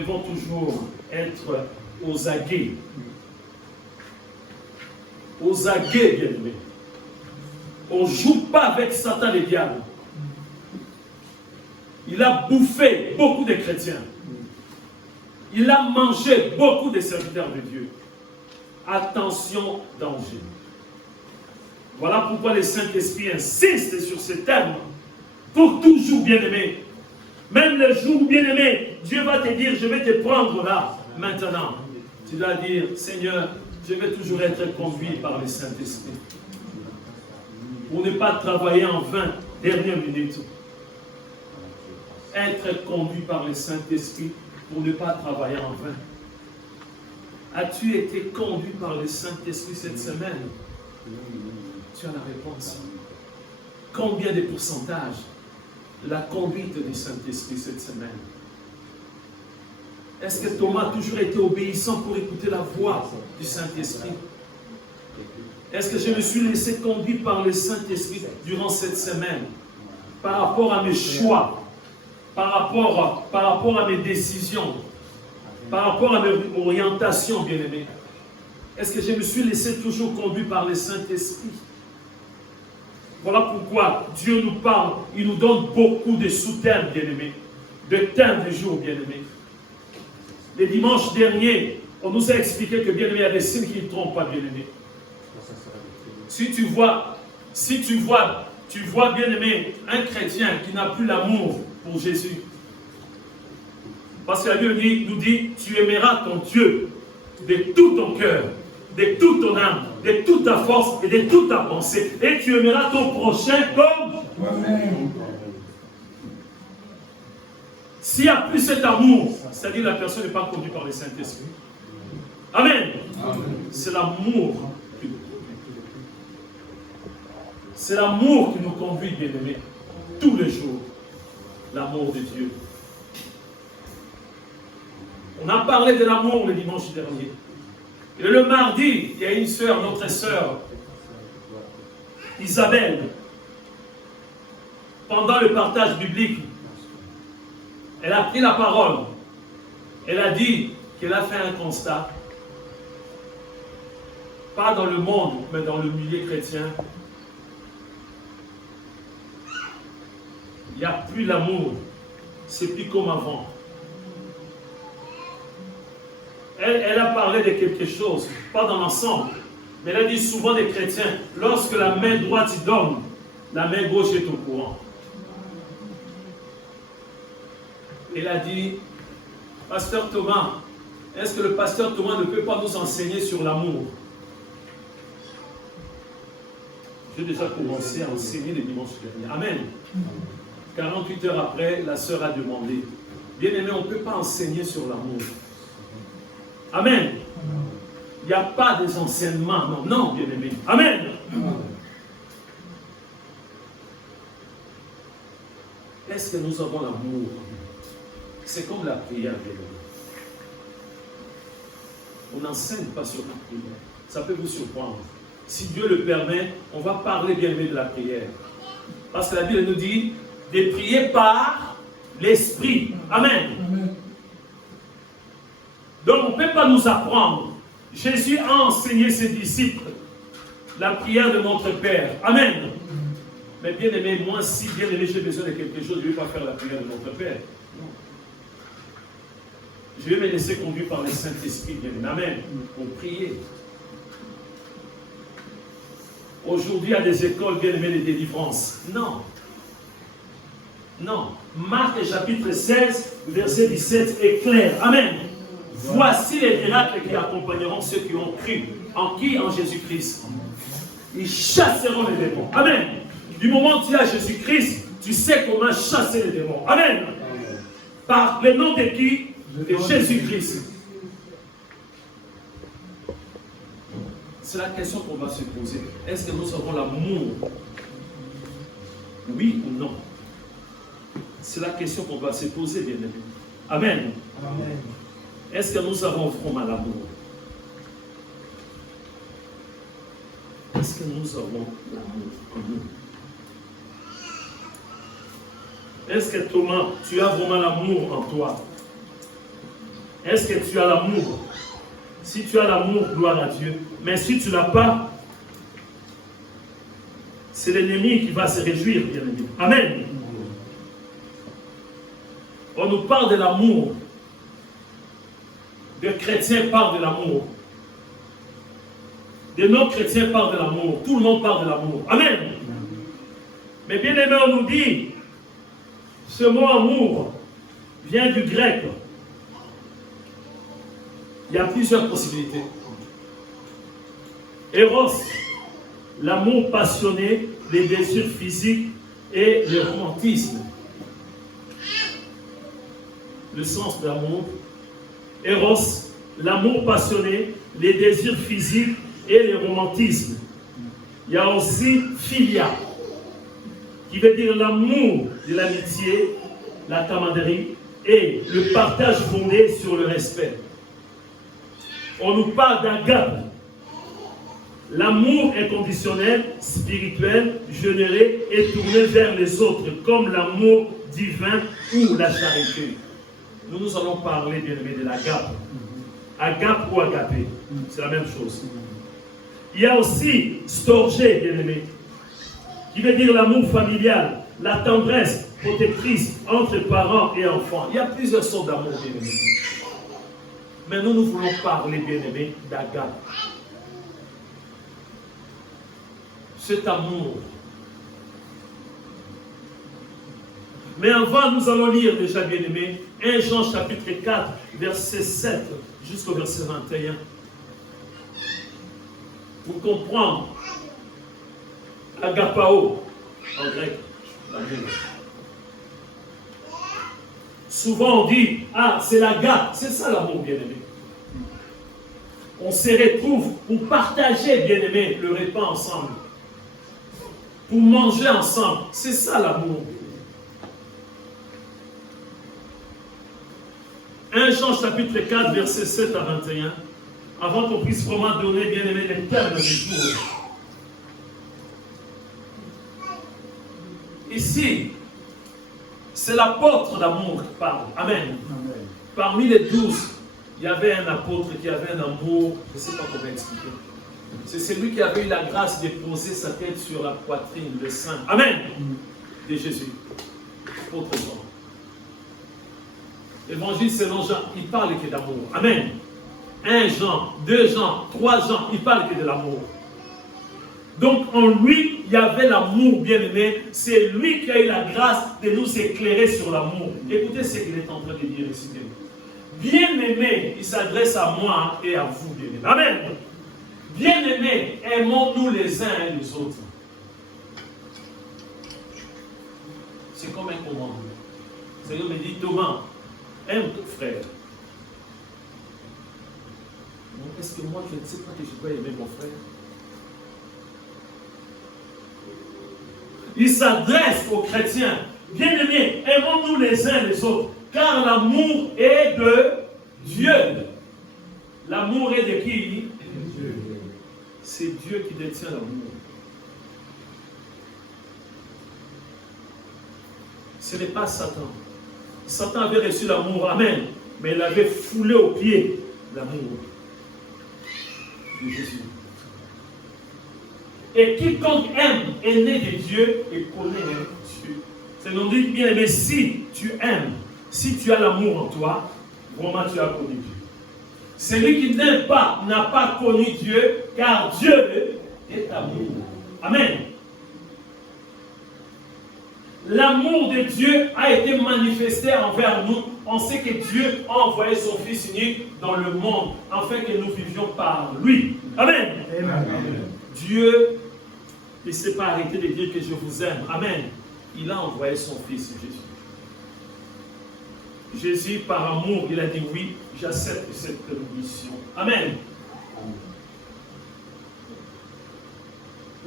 devons toujours être aux aguets. Aux aguets, bien-aimés. On ne joue pas avec Satan et le diable. Il a bouffé beaucoup de chrétiens. Il a mangé beaucoup de serviteurs de Dieu. Attention, danger. Voilà pourquoi le Saint-Esprit insiste sur ce terme. Pour toujours, bien-aimé. Même le jour où, bien-aimé, Dieu va te dire, je vais te prendre là, maintenant. Tu dois dire, Seigneur, je vais toujours être conduit par le Saint-Esprit. Pour ne pas travailler en vain, dernière minute. Être conduit par le Saint-Esprit pour ne pas travailler en vain. As-tu été conduit par le Saint-Esprit cette semaine? Tu as la réponse. Combien de pourcentages la conduite du Saint-Esprit cette semaine? Est-ce que Thomas a toujours été obéissant pour écouter la voix du Saint-Esprit? Est-ce que je me suis laissé conduire par le Saint-Esprit durant cette semaine? Par rapport à mes choix, par rapport à mes décisions, par rapport à mes orientations, bien-aimés. Est-ce que je me suis laissé toujours conduire par le Saint-Esprit? Voilà pourquoi Dieu nous parle, il nous donne beaucoup de sous-thèmes, bien-aimés, de thèmes du jour, bien-aimés. Le dimanche dernier, on nous a expliqué que, bien-aimés, il y a des signes qui ne trompent pas, bien-aimés. Si tu vois, bien-aimé, un chrétien qui n'a plus l'amour pour Jésus. Parce que la Bible nous dit, tu aimeras ton Dieu de tout ton cœur, de toute ton âme, de toute ta force et de toute ta pensée. Et tu aimeras ton prochain comme toi-même. S'il n'y a plus cet amour, c'est-à-dire la personne n'est pas conduite par le Saint-Esprit. Amen. C'est l'amour. C'est l'amour qui nous conduit, bien-aimés, tous les jours. L'amour de Dieu. On a parlé de l'amour le dimanche dernier. Et le mardi, il y a une sœur, notre sœur, Isabelle, pendant le partage biblique, elle a pris la parole. Elle a dit qu'elle a fait un constat, pas dans le monde, mais dans le milieu chrétien. Il n'y a plus l'amour. C'est plus comme avant. Elle a parlé de quelque chose, pas dans l'ensemble, mais elle a dit souvent des chrétiens, lorsque la main droite y donne, la main gauche est au courant. Elle a dit, Pasteur Thomas, est-ce que le pasteur Thomas ne peut pas nous enseigner sur l'amour? J'ai déjà commencé à enseigner le dimanche dernier. Amen. 48 heures après, la sœur a demandé, bien-aimé, on ne peut pas enseigner sur l'amour. Amen. Il n'y a pas des enseignements. Non, non, bien-aimé. Amen. Est-ce que nous avons l'amour? C'est comme la prière, bien-aimé. On n'enseigne pas sur la prière. Ça peut vous surprendre. Si Dieu le permet, on va parler, bien-aimé, de la prière. Parce que la Bible nous dit de prier par l'Esprit. Amen. Amen. Donc on ne peut pas nous apprendre. Jésus a enseigné ses disciples la prière de notre Père. Amen. Mais bien aimé, moi si bien aimé j'ai besoin de quelque chose, je ne vais pas faire la prière de notre Père. Non. Je vais me laisser conduire par le Saint-Esprit. Bien aimé. Amen. Pour prier. Aujourd'hui, il y a des écoles bien aimées de délivrance. Non. Non. Marc chapitre 16, verset 17 est clair. Amen. Voici les miracles qui accompagneront ceux qui ont cru. En qui? En Jésus-Christ. Ils chasseront les démons. Amen. Du moment où tu as Jésus-Christ, tu sais comment chasser les démons. Amen. Par le nom de qui? De Jésus-Christ. C'est la question qu'on va se poser. Est-ce que nous avons l'amour? Oui ou non? C'est la question qu'on va se poser, bien aimé. Amen. Amen. Est-ce que nous avons vraiment l'amour? Est-ce que nous avons l'amour en nous? Est-ce que Thomas, tu as vraiment l'amour en toi? Est-ce que tu as l'amour? Si tu as l'amour, gloire à Dieu. Mais si tu ne l'as pas, c'est l'ennemi qui va se réjouir, bien aimé. Amen. On nous parle de l'amour. Des chrétiens parlent de l'amour. Des non-chrétiens parlent de l'amour. Tout le monde parle de l'amour. Amen. Mais bien aimé, on nous dit, ce mot amour vient du grec. Il y a plusieurs possibilités. Eros, l'amour passionné, les désirs physiques et le romantisme. Le sens de l'amour. Eros, l'amour passionné, les désirs physiques et le romantisme. Il y a aussi philia, qui veut dire l'amour de l'amitié, la camaraderie et le partage fondé sur le respect. On nous parle d'agape. L'amour inconditionnel, spirituel, généré et tourné vers les autres, comme l'amour divin ou la charité. Nous allons parler, bien aimé, de l'agape. Agape ou agapé, c'est la même chose. Il y a aussi storgé, bien aimé, qui veut dire l'amour familial, la tendresse protectrice entre parents et enfants. Il y a plusieurs sortes d'amour, bien aimé. Mais nous voulons parler, bien aimé, d'agape. Cet amour. Mais avant, nous allons lire déjà, bien aimé, 1 Jean chapitre 4, verset 7 jusqu'au verset 21. Pour comprendre agapao en grec, l'amour. Souvent on dit, ah, c'est l'agape, c'est ça l'amour, bien aimé. On se retrouve pour partager, bien aimé, le repas ensemble. Pour manger ensemble. C'est ça l'amour. 1 Jean chapitre 4, verset 7 à 21. Avant qu'on puisse vraiment donner, bien aimé, les termes du jour. Ici, c'est l'apôtre d'amour qui parle. Amen. Amen. Parmi les 12, il y avait un apôtre qui avait un amour, je ne sais pas comment expliquer. C'est celui qui avait eu la grâce de poser sa tête sur la poitrine, le sein. Amen. De Jésus. Apôtre Jean. L'évangile selon Jean, il parle que d'amour. Amen. 1 Jean, 2 Jean, 3 Jean, il parle que de l'amour. Donc en lui, il y avait l'amour bien-aimé. C'est lui qui a eu la grâce de nous éclairer sur l'amour. Écoutez ce qu'il est en train de dire ici. Bien-aimé, il s'adresse à moi et à vous, bien-aimé. Amen. Bien-aimés, aimons-nous les uns et les autres. C'est comme un commandement. Le Seigneur me dit, Thomas, aime ton frère. Est-ce que moi, je ne sais pas que je dois aimer mon frère? Il s'adresse aux chrétiens. Bien-aimés, aimons-nous les uns les autres. Car l'amour est de Dieu. L'amour est de qui? C'est Dieu qui détient l'amour. Ce n'est pas Satan. Satan avait reçu l'amour, amen, mais il avait foulé aux pieds l'amour de Jésus. Et quiconque aime est né de Dieu et connaît Dieu. C'est donc dit, bien aimé, si tu aimes, si tu as l'amour en toi, vraiment tu as connu Dieu. Celui qui n'aime pas n'a pas connu Dieu, car Dieu est amour. Amen. L'amour de Dieu a été manifesté envers nous. On sait que Dieu a envoyé son Fils unique dans le monde, afin que nous vivions par lui. Amen. Amen. Dieu ne s'est pas arrêté de dire que je vous aime. Amen. Il a envoyé son Fils Jésus. Jésus, par amour, il a dit oui, j'accepte cette mission. Amen.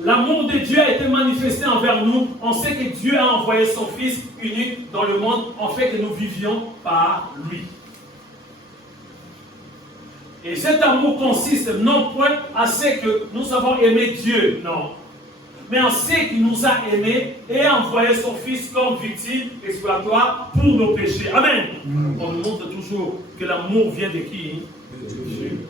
L'amour de Dieu a été manifesté envers nous. On sait que Dieu a envoyé son Fils unique dans le monde, en fait que nous vivions par lui. Et cet amour consiste non point à ce que nous avons aimé Dieu, non. mais en ce qu'il nous a aimés et a envoyé son Fils comme victime expiatoire pour nos péchés. Amen. On nous montre toujours que l'amour vient de qui? De Dieu.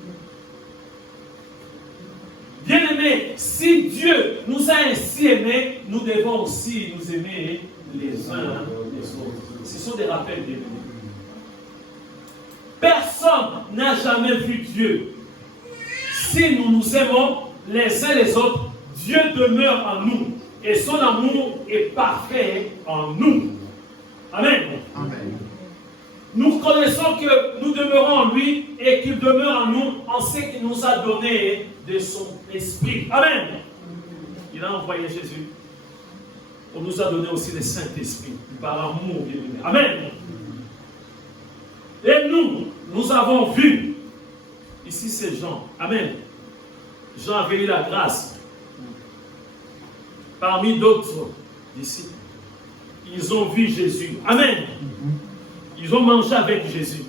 Bien-aimés, si Dieu nous a ainsi aimés, nous devons aussi nous aimer les uns les autres. Ce sont des rappels bien-aimés. Personne n'a jamais vu Dieu. Si nous nous aimons les uns les autres, Dieu demeure en nous et son amour est parfait en nous. Amen. Amen. Nous connaissons que nous demeurons en lui et qu'il demeure en nous en ce qu'il nous a donné de son esprit. Amen. Il a envoyé Jésus. On nous a donné aussi le Saint-Esprit par amour, bien-aimé. Amen. Et nous avons vu, ici c'est Jean. Amen. Jean avait eu la grâce. Parmi d'autres disciples, ils ont vu Jésus. Amen. Ils ont mangé avec Jésus.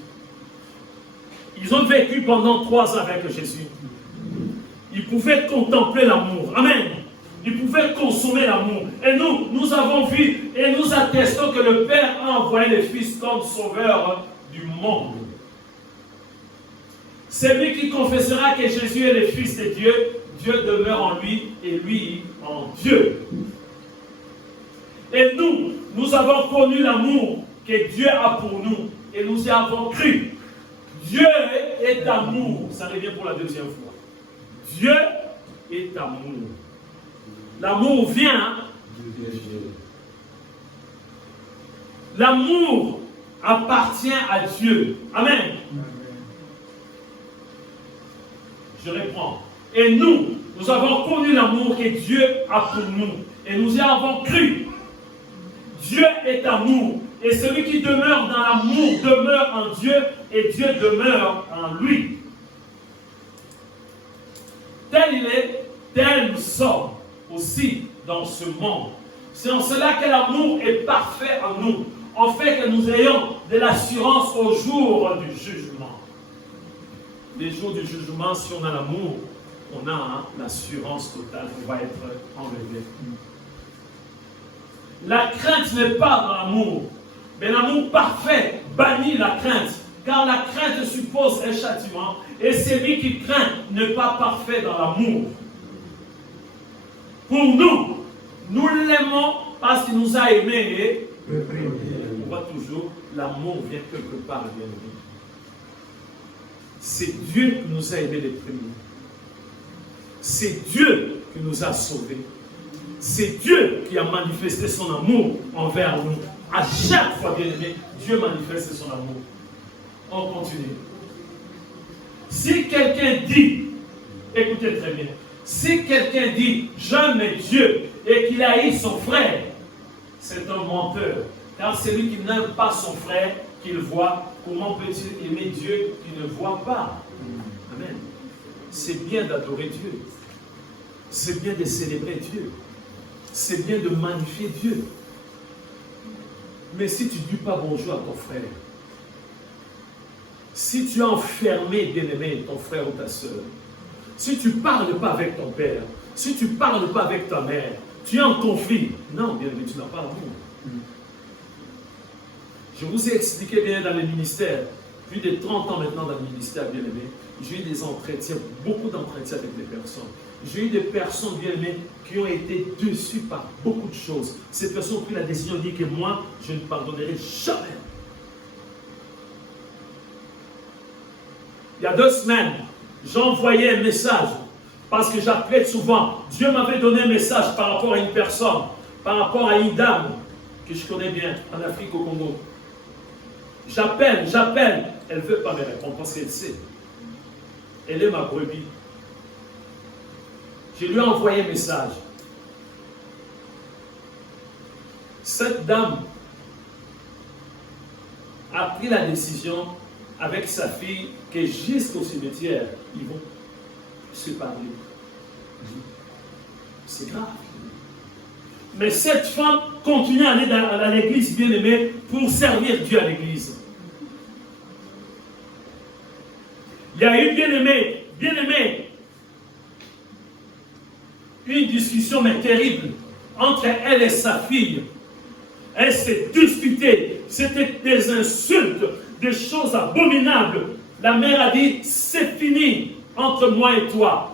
Ils ont vécu pendant 3 ans avec Jésus. Ils pouvaient contempler l'amour. Amen. Ils pouvaient consommer l'amour. Et nous avons vu et nous attestons que le Père a envoyé le Fils comme sauveur du monde. Celui qui confessera que Jésus est le Fils de Dieu, Dieu demeure en lui et lui en Dieu. Et nous avons connu l'amour que Dieu a pour nous et nous y avons cru. Dieu est amour. Ça revient pour la 2e fois. Dieu est amour. L'amour vient de Dieu. L'amour appartient à Dieu. Amen. Je reprends. Et nous avons connu l'amour que Dieu a pour nous. Et nous y avons cru. Dieu est amour. Et celui qui demeure dans l'amour demeure en Dieu et Dieu demeure en lui. Tel il est, tel nous sommes aussi dans ce monde. C'est en cela que l'amour est parfait en nous, en fait que nous ayons de l'assurance au jour du jugement. Les jours du jugement, si on a l'amour, on a l'assurance totale qu'on va être enlevé. La crainte n'est pas dans l'amour, mais l'amour parfait bannit la crainte, car la crainte suppose un châtiment, et celui qui craint n'est pas parfait dans l'amour. Pour nous l'aimons parce qu'il nous a aimés et on voit toujours l'amour vient quelque part, bien aimé. C'est Dieu qui nous a aimés les premiers. C'est Dieu qui nous a sauvés. C'est Dieu qui a manifesté son amour envers nous. À chaque fois, bien aimé, Dieu manifeste son amour. On continue. Si quelqu'un dit, écoutez très bien, si quelqu'un dit « j'aime Dieu » et qu'il haït son frère, c'est un menteur. Car celui qui n'aime pas son frère qu'il voit, comment peut-il aimer Dieu qu'il ne voit pas? Amen. C'est bien d'adorer Dieu. C'est bien de célébrer Dieu. C'est bien de magnifier Dieu. Mais si tu ne dis pas bonjour à ton frère, si tu as enfermé, bien-aimé, ton frère ou ta soeur, si tu ne parles pas avec ton père, si tu ne parles pas avec ta mère, tu es en conflit. Non, bien-aimé, tu n'as pas l'amour. Je vous ai expliqué bien dans le ministère, plus de 30 ans maintenant dans le ministère, bien-aimé, j'ai eu des entretiens, beaucoup d'entretiens avec des personnes. J'ai eu des personnes, bien-aimées, qui ont été déçues par beaucoup de choses. Ces personnes ont pris la décision de dire que moi, je ne pardonnerai jamais. Il y a 2 semaines, j'envoyais un message, parce que j'appelais souvent. Dieu m'avait donné un message par rapport à une personne, par rapport à une dame que je connais bien, en Afrique, au Congo. J'appelle, elle ne veut pas me répondre parce qu'elle sait. Elle est ma brebis. Je lui ai envoyé un message. Cette dame a pris la décision avec sa fille que jusqu'au cimetière, ils vont se parler. C'est grave. Mais cette femme continue à aller à l'église bien-aimée pour servir Dieu à l'église. Il y a eu bien-aimé, une discussion mais terrible entre elle et sa fille. Elle s'est disputée. C'était des insultes, des choses abominables. La mère a dit, c'est fini entre moi et toi.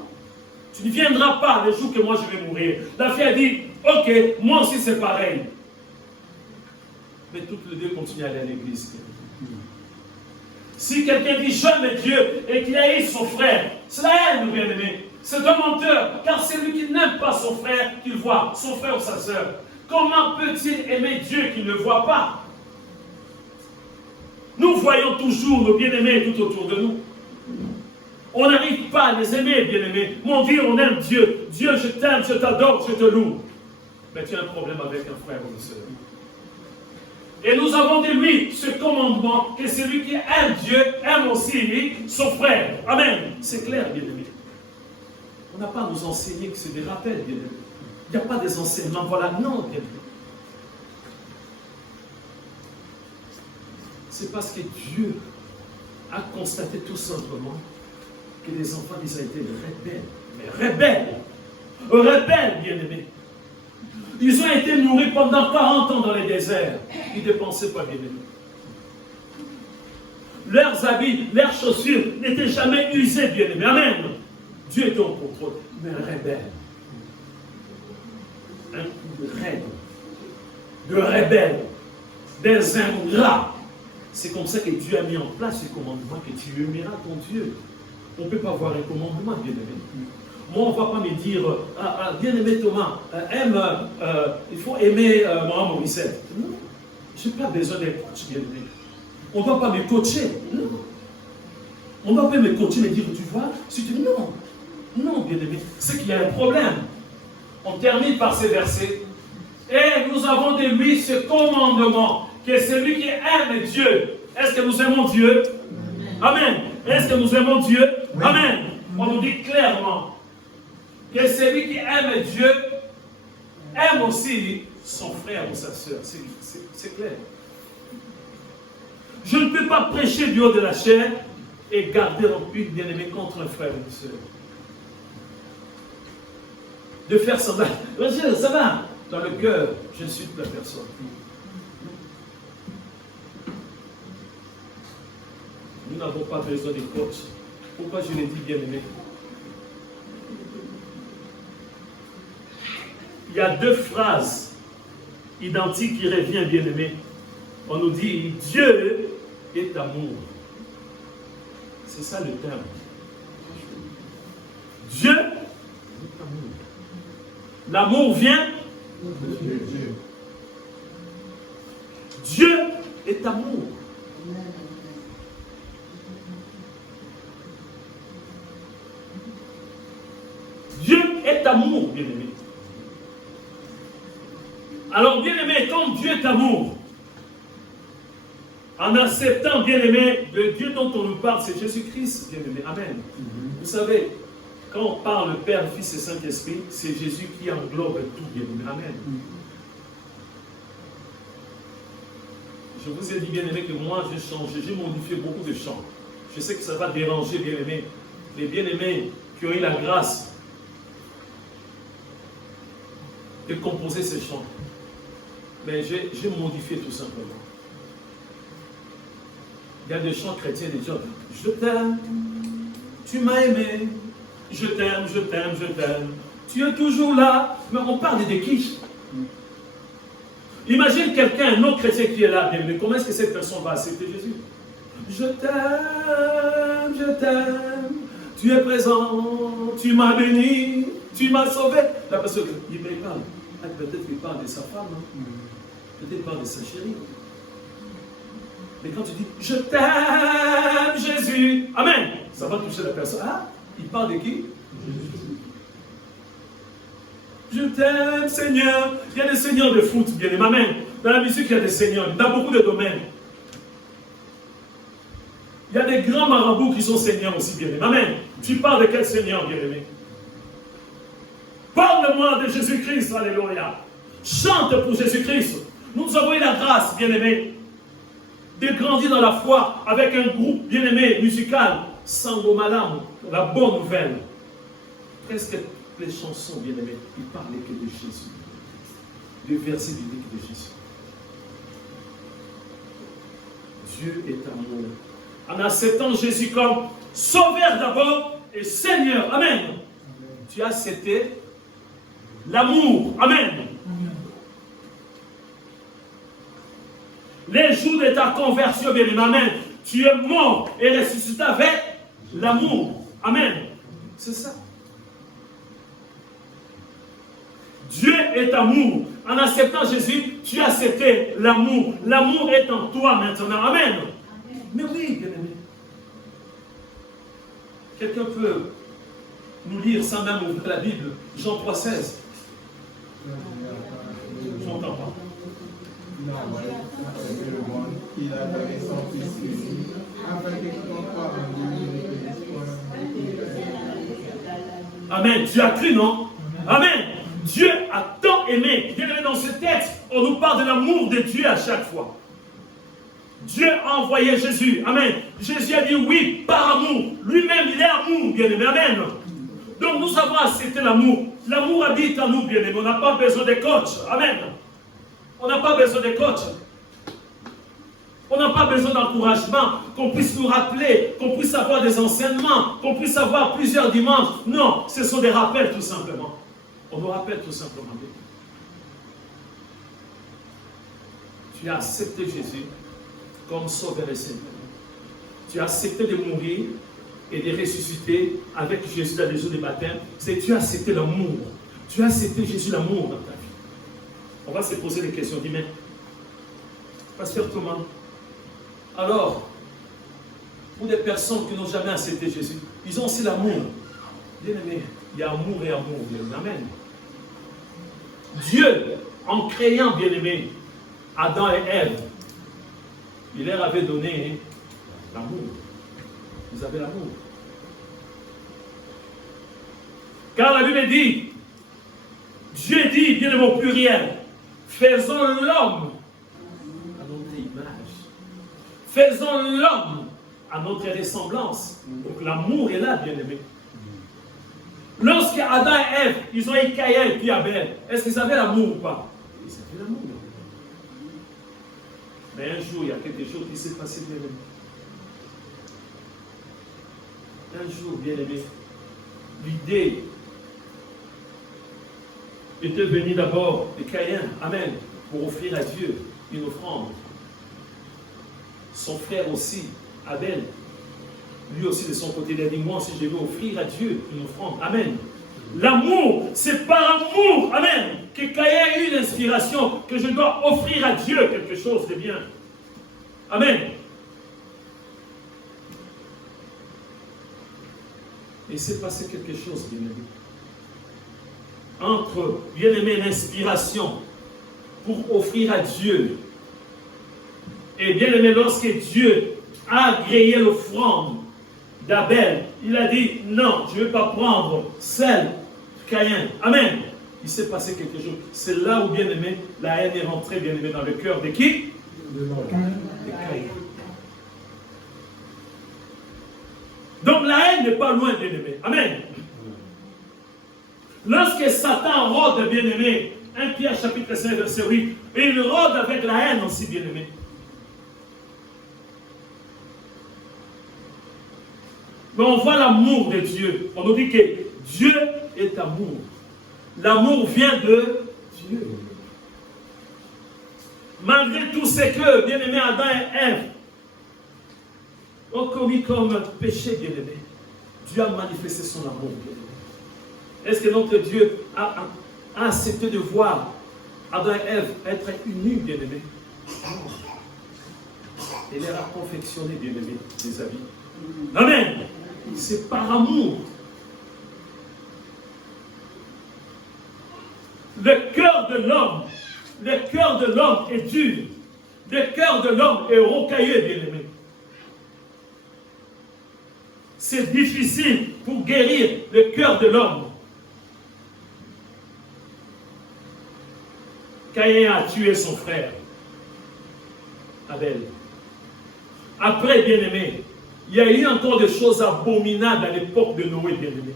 Tu ne viendras pas le jour que moi je vais mourir. La fille a dit, ok, moi aussi c'est pareil. Mais toutes les deux continuent à aller à l'église. Si quelqu'un dit j'aime Dieu et qu'il haït son frère, c'est la haine, bien-aimé. C'est un menteur, car c'est lui qui n'aime pas son frère qu'il voit, son frère ou sa sœur. Comment peut-il aimer Dieu qu'il ne voit pas? Nous voyons toujours nos bien-aimés tout autour de nous. On n'arrive pas à les aimer, bien-aimés. Mon Dieu, on aime Dieu. Dieu, je t'aime, je t'adore, je te loue. Mais tu as un problème avec un frère ou une sœur. Et nous avons de lui ce commandement que celui qui aime Dieu aime aussi lui, son frère. Amen. C'est clair, bien-aimés. On n'a pas à nous enseigner que c'est des rappels, bien-aimés. Il n'y a pas des enseignements, voilà, non, bien-aimés. C'est parce que Dieu a constaté tout simplement que les enfants d'Israël étaient rebelles. Mais rebelles. Rebelles, bien-aimés. Ils ont été nourris pendant 40 ans dans les déserts. Ils ne dépensaient pas, bien-aimés. Leurs habits, leurs chaussures n'étaient jamais usés, bien-aimés. Amen. Dieu était au contrôle. Mais rebelles. Un coup de règle. De rebelles. Des ingrats. C'est comme ça que Dieu a mis en place ce commandement que tu aimeras ton Dieu. On ne peut pas avoir un commandement, bien-aimé. Moi, on ne va pas me dire, bien-aimé Thomas, il faut aimer Mohamed Morissette. Non, je n'ai pas besoin d'un coach, bien-aimé. On ne doit pas me coacher. Non. On ne doit pas me coacher, me dire, tu vois, si tu dis non. Non, bien-aimé, c'est qu'il y a un problème. On termine par ces versets. Et nous avons de lui ce commandement, que celui qui aime Dieu. Est-ce que nous aimons Dieu? Amen. Est-ce que nous aimons Dieu? Oui. Amen. On nous dit clairement que celui qui aime Dieu aime aussi son frère ou sa soeur. C'est clair. Je ne peux pas prêcher du haut de la chair et garder rancune, bien-aimé, contre un frère ou une soeur. De faire semblant. Ça va. Dans le cœur, je suis la personne. Nous n'avons pas besoin de coach. Pourquoi je l'ai dit, bien-aimé? Il y a deux phrases identiques qui reviennent, bien-aimé. On nous dit Dieu est amour. C'est ça le terme. Dieu est amour. L'amour vient de Dieu. Dieu est amour. Dieu est amour, bien-aimé. Alors, bien-aimé, comme Dieu est amour, en acceptant, bien-aimé, le Dieu dont on nous parle, c'est Jésus-Christ, bien-aimé. Amen. Vous savez, quand on parle Père, Fils et Saint-Esprit, c'est Jésus qui englobe tout, bien-aimé. Amen. Je vous ai dit, bien-aimé, que moi, j'ai changé, j'ai modifié beaucoup de chants. Je sais que ça va déranger, bien-aimé, les bien-aimés qui ont eu la grâce de composer ces chants. Mais j'ai modifié tout simplement. Il y a des chants chrétiens, des chants. Je t'aime, tu m'as aimé, je t'aime, je t'aime, je t'aime. Tu es toujours là. Mais on parle de qui? Imagine quelqu'un, un autre chrétien qui est là, mais comment est-ce que cette personne va accepter Jésus? Je t'aime, tu es présent, tu m'as béni, tu m'as sauvé. La personne, il parle. Peut-être qu'il parle de sa femme, hein? Peut-être qu'il parle de sa chérie. Mais quand tu dis je t'aime Jésus, amen, ça va toucher la personne. Ah, il parle de qui? Je t'aime Seigneur. Il y a des seigneurs de foot, bien aimé. Amen. Dans la musique, il y a des seigneurs. Dans beaucoup de domaines. Il y a des grands marabouts qui sont seigneurs aussi, bien aimé. Amen. Tu parles de quel seigneur, bien aimé? Parle-moi de Jésus-Christ, alléluia. Chante pour Jésus-Christ. Nous avons eu la grâce, bien aimé, de grandir dans la foi avec un groupe bien aimé musical, Sango Malam, la bonne nouvelle. Presque toutes les chansons, bien aimés, ils parlaient que de Jésus. Le verset biblique de Jésus. Dieu est amour. En acceptant Jésus comme Sauveur d'abord et Seigneur. Amen. Tu as accepté l'amour. Amen. Les jours de ta conversion, bien aimé. Amen. Tu es mort et ressuscité avec l'amour. Amen. C'est ça. Dieu est amour. En acceptant Jésus, tu as accepté l'amour. L'amour est en toi maintenant. Amen. Mais oui, bien aimé. Quelqu'un peut nous lire sans même ouvrir la Bible. Jean 3,16. Je n'entends pas. Il a donné son Fils unique, afin que quiconque croit en lui ne périsse point. Amen. Tu as cru, non? Amen. Dieu a tant aimé. Bien aimé, dans ce texte, on nous parle de l'amour de Dieu à chaque fois. Dieu a envoyé Jésus. Amen. Jésus a dit oui par amour. Lui-même, il est amour, bien aimé. Amen. Donc nous avons accepté l'amour. L'amour habite en nous, bien aimé. On n'a pas besoin de coach. Amen. On n'a pas besoin de coach. On n'a pas besoin d'encouragement, qu'on puisse nous rappeler, qu'on puisse avoir des enseignements, qu'on puisse avoir plusieurs dimanches. Non, ce sont des rappels tout simplement. On nous rappelle tout simplement. Tu as accepté Jésus comme Sauveur et Seigneur. Tu as accepté de mourir et de ressusciter avec Jésus dans les eaux du baptême. C'est tu as accepté l'amour. Tu as accepté Jésus l'amour dans ta vie. On va se poser des questions. Dis, mais, Pasteur Thomas, alors, pour des personnes qui n'ont jamais accepté Jésus, ils ont aussi l'amour. Bien aimé, il y a amour et amour. Bien aimé. Amen. Dieu, en créant, bien aimé, Adam et Ève, il leur avait donné l'amour. Ils avaient l'amour. Car la Bible dit, Dieu dit, bien aimé, au pluriel, faisons l'homme à notre image. Faisons l'homme à notre ressemblance. Donc l'amour est là, bien aimé. Lorsque Adam et Ève, ils ont eu Caïn et puis Abel, est-ce qu'ils avaient l'amour ou pas? Ils avaient l'amour. Mais un jour, il y a quelque chose qui s'est passé, bien aimé. Un jour, bien aimé, l'idée était venue d'abord de Caïn, Amen, pour offrir à Dieu une offrande. Son frère aussi, Abel, lui aussi de son côté, il a dit, moi aussi je vais offrir à Dieu une offrande. Amen. L'amour, c'est par amour, amen, que Caïn a eu l'inspiration que je dois offrir à Dieu quelque chose de bien. Amen. Et il s'est passé quelque chose, bien aimé. Entre, bien aimé, l'inspiration pour offrir à Dieu. Et bien aimé, lorsque Dieu a agréé l'offrande d'Abel, il a dit, non, je ne vais pas prendre celle de Caïn. Amen. Il s'est passé quelque chose. C'est là où, bien aimé, la haine est rentrée, bien aimé, dans le cœur de qui? De Caïn. Donc la haine n'est pas loin, bien aimé. Amen. Lorsque Satan rôde, bien aimé, 1 Pierre chapitre 5, verset 8, et il rôde avec la haine aussi, bien aimé. Mais on voit l'amour de Dieu. On nous dit que Dieu est amour. L'amour vient de Dieu. Malgré tout ce que, bien aimé, Adam et Ève ont commis comme péché, bien aimé, Dieu a manifesté son amour, bien aimé. Est-ce que notre Dieu a accepté de voir Adam et Ève être unis, bien aimé? Il leur a confectionné, bien aimé, des habits. Amen. C'est par amour. Le cœur de l'homme est dur. Le cœur de l'homme est rocailleux, bien aimé. C'est difficile pour guérir le cœur de l'homme. Caïn a tué son frère, Abel. Après, bien aimé, il y a eu encore des choses abominables à l'époque de Noé, bien aimé.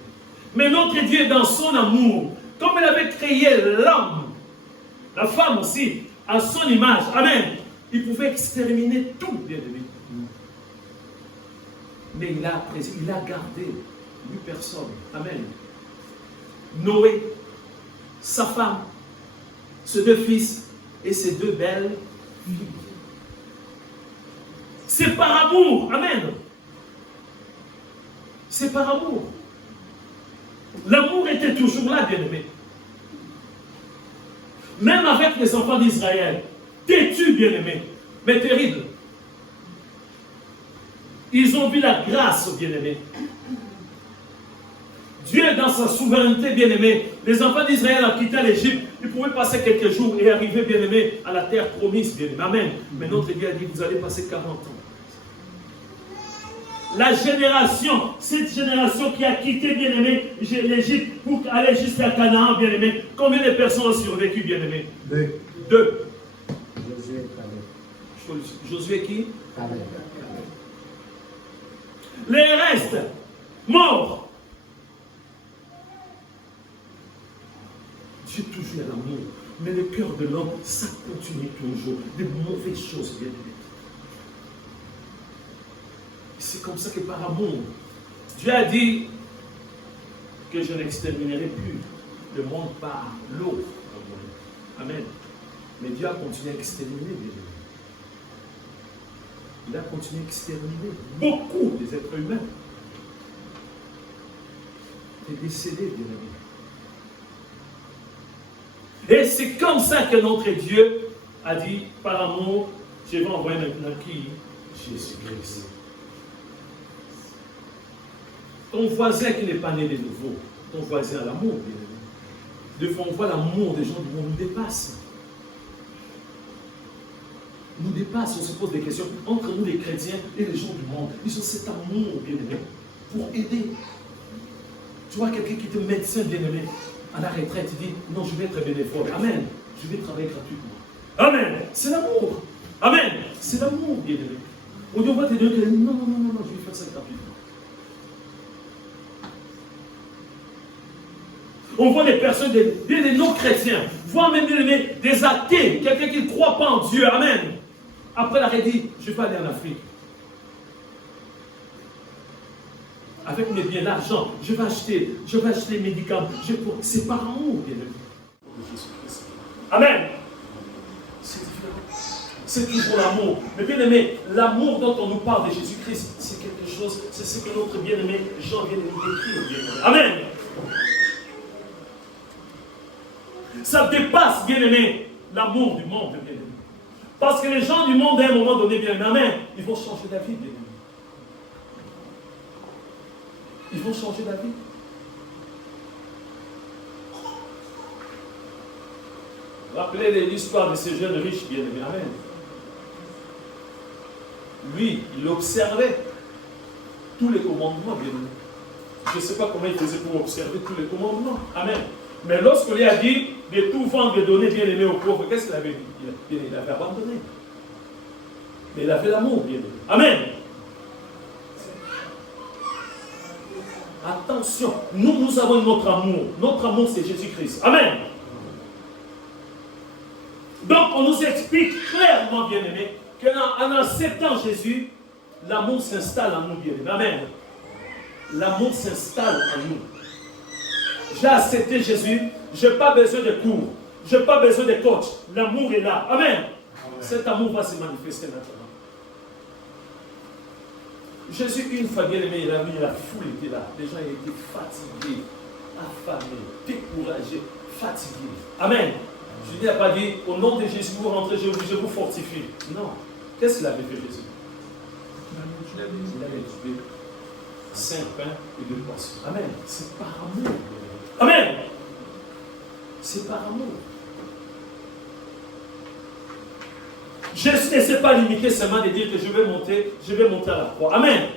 Mais notre Dieu est dans son amour. Comme il avait créé l'homme, la femme aussi, à son image. Amen. Il pouvait exterminer tout, bien-aimé. Mais il a gardé lui personne. Amen. Noé, sa femme, ses 2 fils et ses 2 belles filles. C'est par amour. Amen. C'est par amour. L'amour était toujours là, bien-aimé. Même avec les enfants d'Israël, têtus, bien-aimé, mais terrible. Ils ont vu la grâce, bien-aimé. Dieu, dans sa souveraineté, bien-aimé, les enfants d'Israël ont quitté l'Égypte. Ils pouvaient passer quelques jours et arriver, bien-aimé, à la terre promise, bien-aimé. Amen. Mais notre Dieu a dit, vous allez passer 40 ans. La génération, cette génération qui a quitté, bien-aimé, l'Égypte pour aller jusqu'à Canaan, bien-aimé, combien de personnes ont survécu, bien-aimé? 2. Josué et Caleb. Josué qui? Caleb. Les restes, morts. Dieu toujours à l'amour, mais le cœur de l'homme, ça continue toujours. De mauvaises choses, bien-aimé. C'est comme ça que par amour, Dieu a dit que je n'exterminerai plus le monde par l'eau. Amen. Mais Dieu a continué à exterminer, bien-aimé. Il a continué à exterminer beaucoup des êtres humains. Il est décédé, bien-aimé. Et c'est comme ça que notre Dieu a dit, par amour, je vais envoyer maintenant qui? Jésus-Christ. Ton voisin qui n'est pas né de nouveau, ton voisin a l'amour, bien-aimé. Des fois, on voit l'amour des gens du monde nous dépasse. Nous dépasse, on se pose des questions. Entre nous, les chrétiens et les gens du monde, ils ont cet amour, bien-aimé, pour aider. Tu vois quelqu'un qui est médecin, bien-aimé, à la retraite, il dit, non, je vais être bénévole. Amen. Je vais travailler gratuitement. Amen. C'est l'amour. Amen. C'est l'amour, bien-aimé. On dit, on va te dire, non, je vais faire ça gratuitement. On voit des personnes, des non-chrétiens, voire même des athées, quelqu'un qui ne croit pas en Dieu. Amen. Après, il a dit, je vais aller en Afrique. Avec mes biens, l'argent, je vais acheter les médicaments. C'est par amour, bien aimé. Amen. C'est différent. C'est toujours l'amour. Mais bien aimé, l'amour dont on nous parle de Jésus-Christ, c'est quelque chose, c'est ce que notre bien-aimé Jean vient de nous décrire. Bien aimé. Amen. Ça dépasse, bien aimé, l'amour du monde, bien aimé. Parce que les gens du monde, à un moment donné, bien aimé, amen, ils vont changer d'avis, bien aimé. Ils vont changer d'avis. Rappelez l'histoire de ces jeunes riches, bien aimés, amen. Lui, il observait tous les commandements, bien aimé. Je ne sais pas comment il faisait pour observer tous les commandements, amen. Mais lorsqu'on lui a dit de tout vendre, de donner bien aimé aux pauvres, qu'est-ce qu'il avait dit? Il avait abandonné. Mais il avait l'amour, bien aimé. Amen. Attention, nous avons notre amour. Notre amour, c'est Jésus-Christ. Amen. Donc, on nous explique clairement, bien aimé, qu'en acceptant Jésus, l'amour s'installe en nous, bien aimé. Amen. L'amour s'installe en nous. J'ai accepté Jésus, je n'ai pas besoin de cours, je n'ai pas besoin de coach. L'amour est là. Amen. Amen. Cet amour va se manifester maintenant. Jésus, une fois bien aimé, il a mis la foule était là. Les gens étaient fatigués, affamés, découragés, fatigués. Amen. Je n'ai pas dit, au nom de Jésus, vous rentrez, je vous fortifie. Non. Qu'est-ce qu'il avait fait Jésus? Il avait tué 5 pains et 2 poissons. Amen. C'est par amour. Amen. C'est par amour. Jésus ne s'est pas limité seulement de dire que je vais monter à la croix. Amen.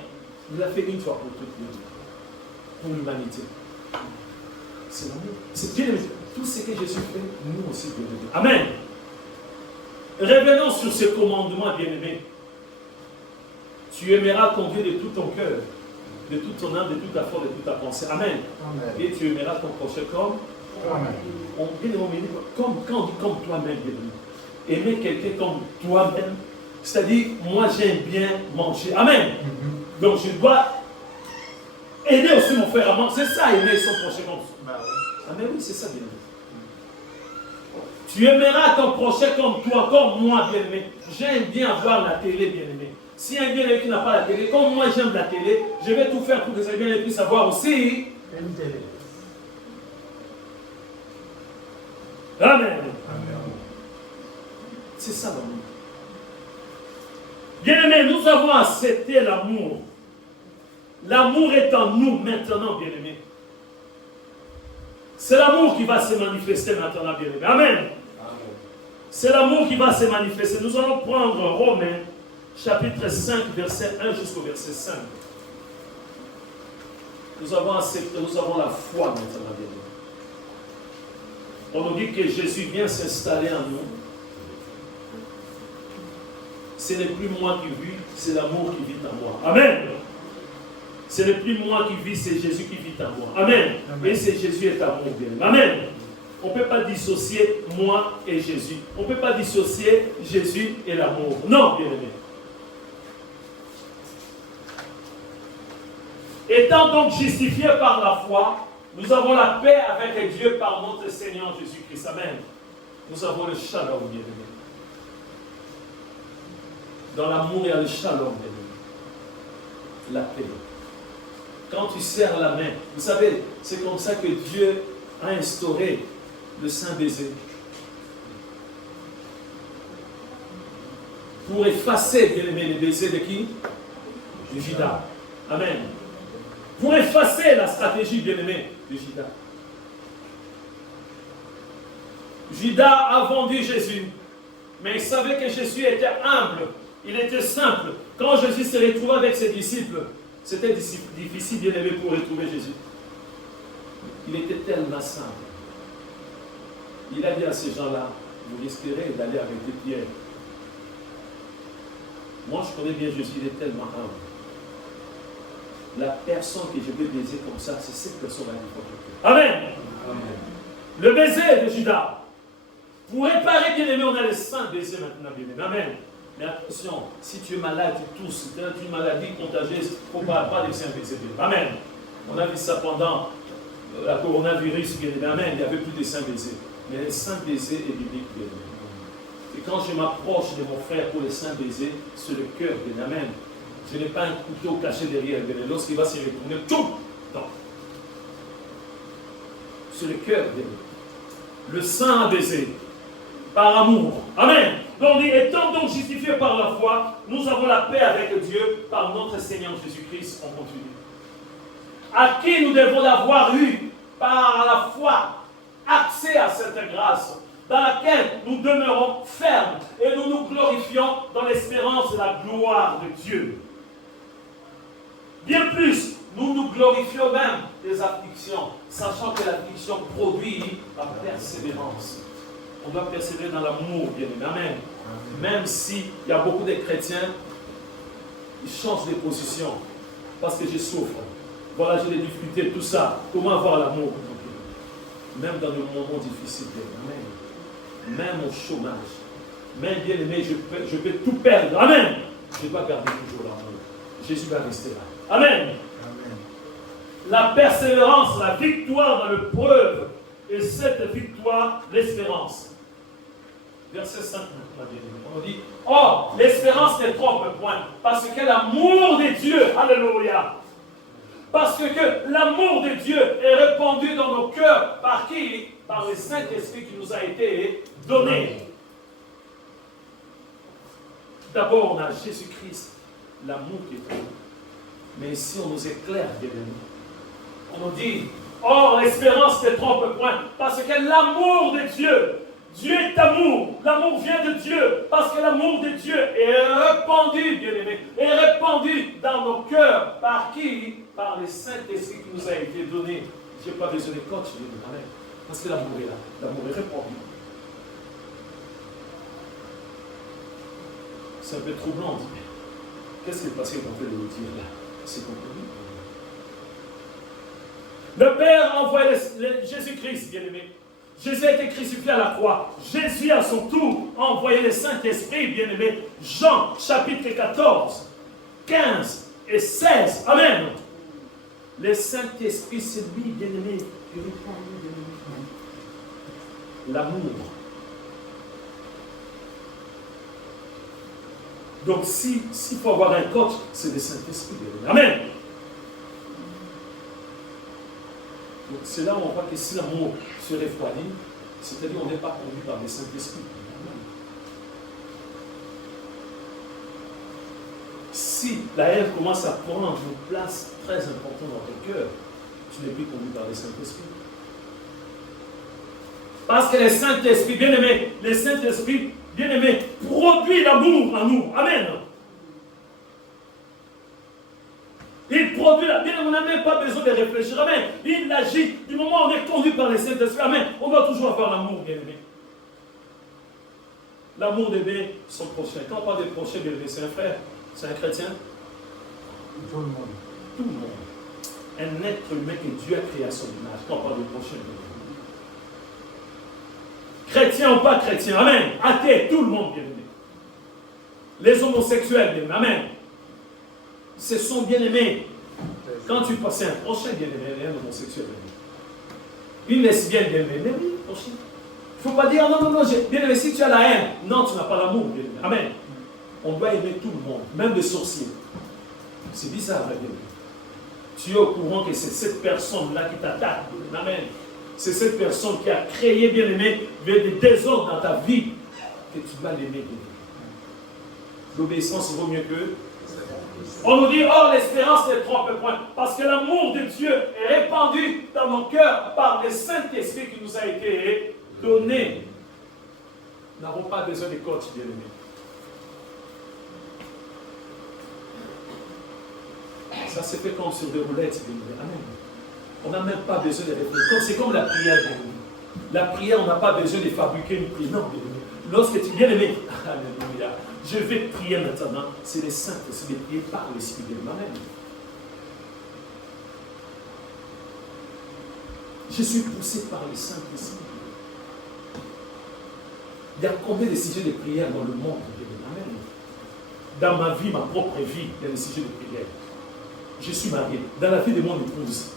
Il l'a fait une fois pour toute l'humanité. Pour l'humanité. C'est l'amour. C'est bien aimé. Tout ce que Jésus fait, nous aussi bien aimé. Amen. Revenons sur ce commandement bien aimé. Tu aimeras ton Dieu de tout ton cœur, de toute ton âme, de toute ta force, de toute ta pensée. Amen. Amen. Et tu aimeras ton prochain comme Amen. quand on dit comme toi-même, aimer quelqu'un comme toi-même, c'est-à-dire, moi j'aime bien manger. Amen. Donc je dois aider aussi mon frère à manger. C'est ça, aimer son prochain comme toi. Amen, oui, c'est ça, bien-aimé. Tu aimeras ton prochain comme toi, comme moi, bien-aimé. J'aime bien voir la télé, bien-aimé. Si un bien-aimé qui n'a pas la télé, comme moi j'aime la télé, je vais tout faire pour que ce bien-aimé puisse avoir aussi Une télé. Amen. C'est ça l'amour. Bien-aimé, nous avons accepté l'amour. L'amour est en nous maintenant, bien-aimé. C'est l'amour qui va se manifester maintenant, bien-aimé. Amen. C'est l'amour qui va se manifester. Nous allons prendre Romains, chapitre 5, verset 1 jusqu'au verset 5. Nous avons accepté, nous avons la foi maintenant, bien-aimé. On nous dit que Jésus vient s'installer en nous. Ce n'est plus moi qui vis, c'est l'amour qui vit en moi. Amen. Ce n'est plus moi qui vis, c'est Jésus qui vit en moi. Amen. Et c'est Jésus est amour, bien. Amen. On ne peut pas dissocier moi et Jésus. On ne peut pas dissocier Jésus et l'amour. Non, bien aimé. Étant donc justifiés par la foi, nous avons la paix avec Dieu par notre Seigneur Jésus-Christ. Amen. Nous avons le shalom, bien aimé. Dans l'amour, il y a le shalom, bien aimé. La paix. Quand tu serres la main, vous savez, c'est comme ça que Dieu a instauré le saint baiser. Pour effacer, bien aimé, les baisers de qui? Du Judas. Amen. Pour effacer la stratégie, bien aimé, du Judas. Judas a vendu Jésus, mais il savait que Jésus était humble, il était simple. Quand Jésus se retrouvait avec ses disciples, c'était difficile, bien aimé, pour retrouver Jésus. Il était tellement simple. Il a dit à ces gens-là, vous risquerez d'aller arrêter Pierre. Moi, je connais bien Jésus, il est tellement humble. La personne que je vais baiser comme ça, c'est cette personne-là qui va. Amen. Amen. Le baiser de Judas. Pour réparer, bien aimé, on a le saint baiser maintenant, bien aimé. Amen. Mais attention, si tu es malade, tu tousses, si tu as une maladie contagieuse, il ne faut pas de saint baiser. Amen. On a vu ça pendant la coronavirus, bien aimé. Amen. Il n'y avait plus de saint baiser. Mais le saint baiser est biblique, bien aimé. Et quand je m'approche de mon frère pour le saint baiser, c'est le cœur, bien amen. Je n'ai pas un couteau caché derrière, bien aimé. Lorsqu'il va s'y retourner, tchoum! Non. C'est le cœur, bien aimé. Le saint baiser. Par amour. Amen. Donc on dit, étant donc justifiés par la foi, nous avons la paix avec Dieu par notre Seigneur Jésus-Christ. On continue. À qui nous devons l'avoir eu par la foi, accès à cette grâce, dans laquelle nous demeurons fermes et nous nous glorifions dans l'espérance de la gloire de Dieu. Bien plus, nous nous glorifions même des afflictions, sachant que l'affliction produit la persévérance. On doit persévérer dans l'amour, bien aimé. Amen. Même s'il y a beaucoup de chrétiens, ils changent de position parce que je souffre. Voilà, j'ai des difficultés, tout ça. Comment avoir l'amour? Même dans le moment difficile, amen. Même au chômage. Même bien aimé, je peux tout perdre. Amen. Je dois garder toujours l'amour. Jésus va rester là. Amen. Amen. La persévérance, la victoire dans l'épreuve. Et cette victoire, l'espérance. Verset 5, on dit, oh, l'espérance ne trompe point, parce que l'amour de Dieu, alléluia, parce que l'amour de Dieu est répandu dans nos cœurs, par qui? Par le Saint-Esprit qui nous a été donné. D'abord, on a Jésus-Christ, l'amour qui est en nous. Mais ici, on nous éclaire, bien aimé. On nous dit, oh, l'espérance ne trompe point, parce que l'amour de Dieu, Dieu est amour, l'amour vient de Dieu, parce que l'amour de Dieu est répandu, bien-aimé, est répandu dans nos cœurs. Par qui? Par le Saint-Esprit qui nous a été donné. Je n'ai pas besoin de coach, amen. Parce que l'amour est là, l'amour est répandu. C'est un peu troublant, on dit. Qu'est-ce qui est passé qu'on peut le dire là? C'est compris. Le Père a envoyé Jésus-Christ, bien-aimé. Jésus a été crucifié à la croix. Jésus, à son tour, a envoyé le Saint-Esprit, bien-aimé. Jean, chapitre 14, 15 et 16. Amen. Le Saint-Esprit, c'est lui, bien-aimé, qui répond à nous, bien-aimé. L'amour. Donc, s'il faut avoir un coach, c'est le Saint-Esprit, bien-aimé. Amen. Donc, c'est là où on voit que si l'amour se refroidit, c'est-à-dire qu'on n'est pas conduit par le Saint-Esprit. Si la haine commence à prendre une place très importante dans ton cœur, tu n'es plus conduit par le Saint-Esprit. Parce que le Saint-Esprit, bien-aimé, le Saint-Esprit, bien-aimé, produit l'amour en nous. Amen. Il produit la bien, on n'a même pas besoin de réfléchir. Amen. Il agit du moment où on est conduit par le Saint-Esprit. Amen. On doit toujours avoir l'amour, bien-aimé. L'amour d'aimer son prochain. Quand on parle de prochain, bien-aimé, c'est un frère, c'est un chrétien. Tout le monde. Tout le monde. Un être humain que Dieu a créé à son image. Quand on parle de prochain, bien-aimé. Chrétien ou pas chrétien. Amen. Athée, tout le monde, bien-aimé. Les homosexuels, bien-aimé. Amen. Ce sont bien-aimés. Quand tu passes un prochain bien-aimé, un homosexuel, une lesbienne bien-aimée, oui, prochain. Il ne faut pas dire non, bien-aimé, si tu as la haine, non, tu n'as pas l'amour, bien-aimé. Amen. On doit aimer tout le monde, même les sorciers. C'est bizarre, bien-aimé. Tu es au courant que c'est cette personne-là qui t'attaque, amen. C'est cette personne qui a créé, bien-aimé, des désordres dans ta vie, que tu dois l'aimer, bien-aimé. L'obéissance vaut mieux que. On nous dit, oh, l'espérance ne trompe point. Parce que l'amour de Dieu est répandu dans nos cœurs par le Saint-Esprit qui nous a été donné. Nous n'avons pas besoin de coach, bien-aimé. Ça se fait comme sur des roulettes, bien-aimé. Amen. On n'a même pas besoin de réfléchir. C'est comme la prière, bien-aimé. La prière, on n'a pas besoin de fabriquer une prière. Non, bien-aimé. Lorsque tu es bien-aimé, alléluia. Je vais prier maintenant. C'est le Saint-Esprit de prier par l'Esprit de moi-même. Je suis poussé par le Saint-Esprit. Il y a combien de sujets de prière dans le monde? Amen. Dans ma vie, ma propre vie, il y a des sujets de prière. Je suis marié. Dans la vie de mon épouse,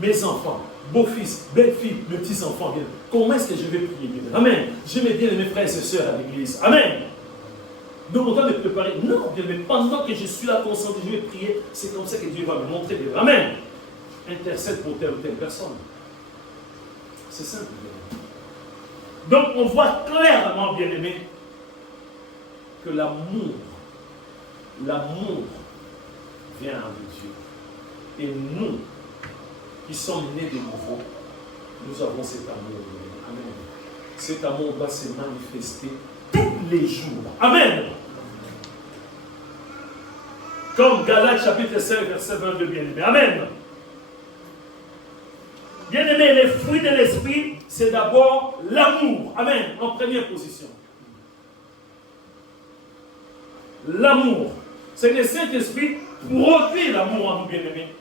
mes enfants, beaux-fils, belles-filles, mes petits-enfants. Comment est-ce que je vais prier? Amen. Je mets bien mes frères et sœurs à l'église. Amen. Donc on doit me préparer. Non, bien, mais pendant que je suis là concentré, je vais prier. C'est comme ça que Dieu va me montrer. Bien. Amen. Intercède pour telle ou telle personne. C'est simple. Bien. Donc on voit clairement, bien aimé, que l'amour vient de Dieu. Et nous, qui sommes nés de nouveau, nous avons cet amour. Amen. Cet amour doit se manifester tous les jours. Amen. Comme Galates chapitre 5, verset 22, bien-aimé. Amen. Bien-aimé, les fruits de l'esprit, c'est d'abord l'amour. Amen. En première position. L'amour. C'est que le Saint-Esprit produit l'amour en nous, bien-aimés.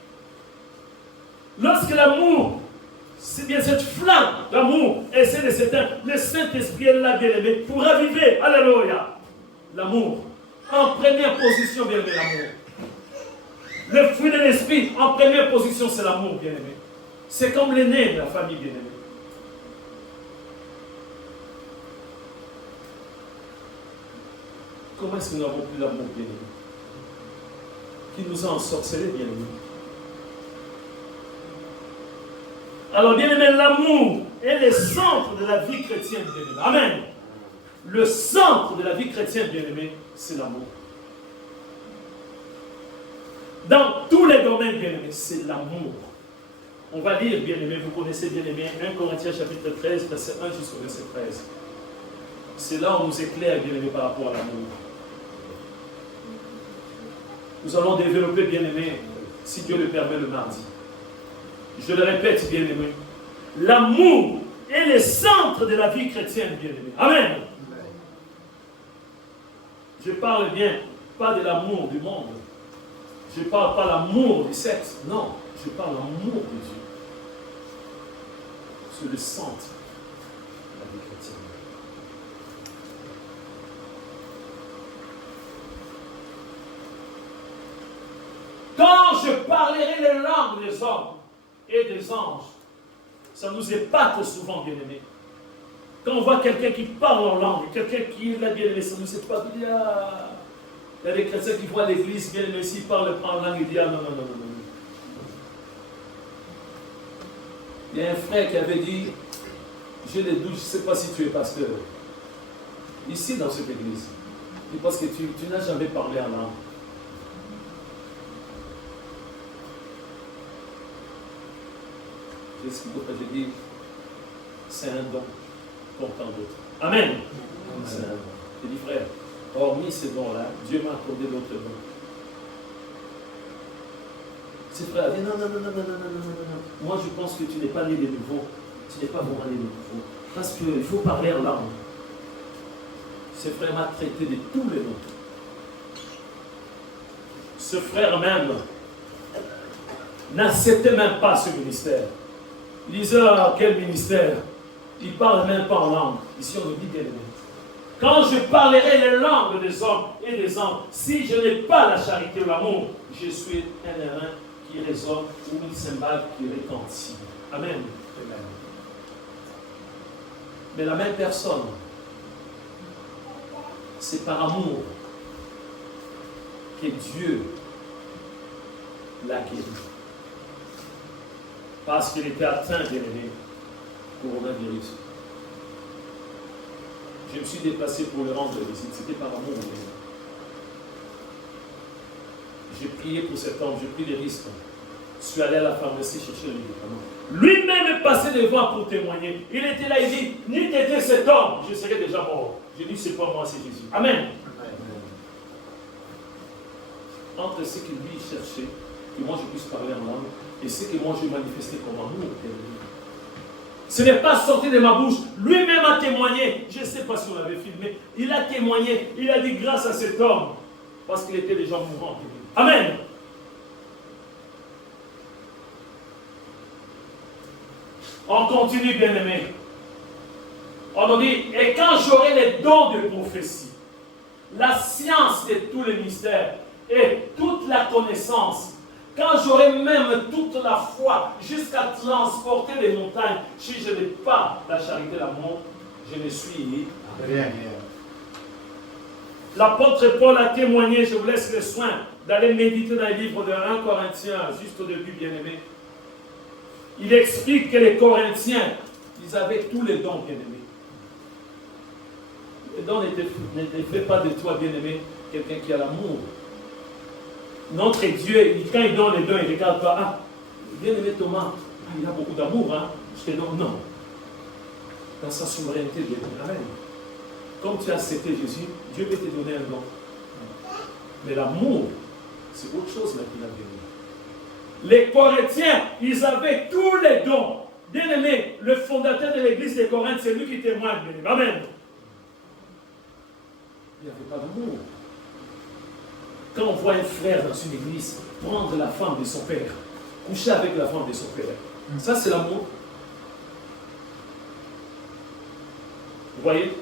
Lorsque l'amour, c'est bien cette flamme d'amour essaie de s'éteindre, le Saint-Esprit est là, bien-aimé, pour raviver. Alléluia. L'amour. En première position, bien-aimé, l'amour. Le fruit de l'esprit, en première position, c'est l'amour, bien-aimé. C'est comme l'aîné de la famille, bien-aimé. Comment est-ce que nous n'avons plus l'amour, bien-aimé? Qui nous a ensorcelés, bien-aimé. Alors, bien-aimé, l'amour est le centre de la vie chrétienne, bien-aimé. Amen. Le centre de la vie chrétienne, bien-aimé, c'est l'amour. Dans tous les domaines, bien-aimé, c'est l'amour. On va lire, bien-aimé, vous connaissez, bien-aimé, 1 Corinthiens chapitre 13, verset 1 jusqu'au verset 13. C'est là où on nous éclaire, bien-aimé, par rapport à l'amour. Nous allons développer, bien-aimé, si Dieu le permet, le mardi. Je le répète, bien-aimé, l'amour est le centre de la vie chrétienne, bien-aimé. Amen. Je parle bien, pas de l'amour du monde. Je ne parle pas l'amour du sexe. Non, je parle l'amour de Dieu. sur le centre de la vie chrétienne. Quand je parlerai les langues des hommes et des anges, ça nous épate souvent, bien-aimés. Quand on voit quelqu'un qui parle en langue, quelqu'un qui est là, bien-aimé, ça nous épate. Il y a des chrétiens qui voient l'église, bien-aimé, s'ils parlent en langue, ils disent ah non, non, non, non, non. Il y a un frère qui avait dit, j'ai des doutes, je ne sais pas si tu es pasteur. Ici, dans cette église. Parce que tu n'as jamais parlé en langue. J'ai dit, c'est un don pour tant d'autres. Amen. C'est un don. J'ai dit, frère, hormis ces dons-là, Dieu m'a accordé d'autres dons. Ces frères dit, non. Moi, je pense que tu n'es pas né de nouveau. Tu n'es pas vraiment né de nouveau. Parce qu'il faut parler en langue. Ce frère m'a traité de tous les noms. Ce frère même n'acceptait même pas ce ministère. Il disait, ah, quel ministère? Il ne parle même pas en langue. Ici, on nous dit bien aimé. Quand je parlerai les langues des hommes et des anges, si je n'ai pas la charité ou l'amour, je suis un airain qui résonne ou une cymbale qui retentit. Amen. Amen. Mais la même personne, c'est par amour que Dieu l'a guéri. Parce qu'il était atteint, bien-aimé, coronavirus. Je me suis déplacé pour le rendre visite. C'était par amour. J'ai prié pour cet homme, j'ai pris des risques. Je suis allé à la pharmacie chercher le médicament. Lui-même est passé devant pour témoigner. Il était là, il dit, n'eût été cet homme, je serais déjà mort. J'ai dit, c'est pas moi, c'est Jésus. Amen. Entre ce que lui cherchait, que moi je puisse parler en langue, et ce que moi je manifestais comme amour. Ce n'est pas sorti de ma bouche. Lui-même a témoigné. Je ne sais pas si on l'avait filmé. Il a témoigné. Il a dit grâce à cet homme. Parce qu'il était déjà mourant. Amen. On continue, bien-aimé. On nous dit, et quand j'aurai les dons de prophétie, la science de tous les mystères et toute la connaissance, quand j'aurai même toute la foi jusqu'à transporter les montagnes, si je n'ai pas la charité, l'amour, je ne suis rien. L'apôtre Paul a témoigné, je vous laisse le soin d'aller méditer dans le livre de 1 Corinthiens, juste au début, bien-aimé. Il explique que les Corinthiens, ils avaient tous les dons, bien-aimés. Les dons ne fait pas de toi, bien-aimé, quelqu'un qui a l'amour. Notre Dieu, quand il donne les dons, il ne regarde pas, ah, bien-aimé Thomas, il a beaucoup d'amour, hein, je te donne. Non. Dans sa souveraineté, Dieu. Amen. Comme tu as accepté Jésus, Dieu peut te donner un don. Mais l'amour, c'est autre chose là qu'il a donné. Les Corinthiens, ils avaient tous les dons. Bien-aimé, le fondateur de l'église de Corinthe, c'est lui qui témoigne. Amen. Il n'y avait pas d'amour. Quand on voit un frère dans une église prendre la femme de son père, coucher avec la femme de son père, ça c'est l'amour. Vous voyez?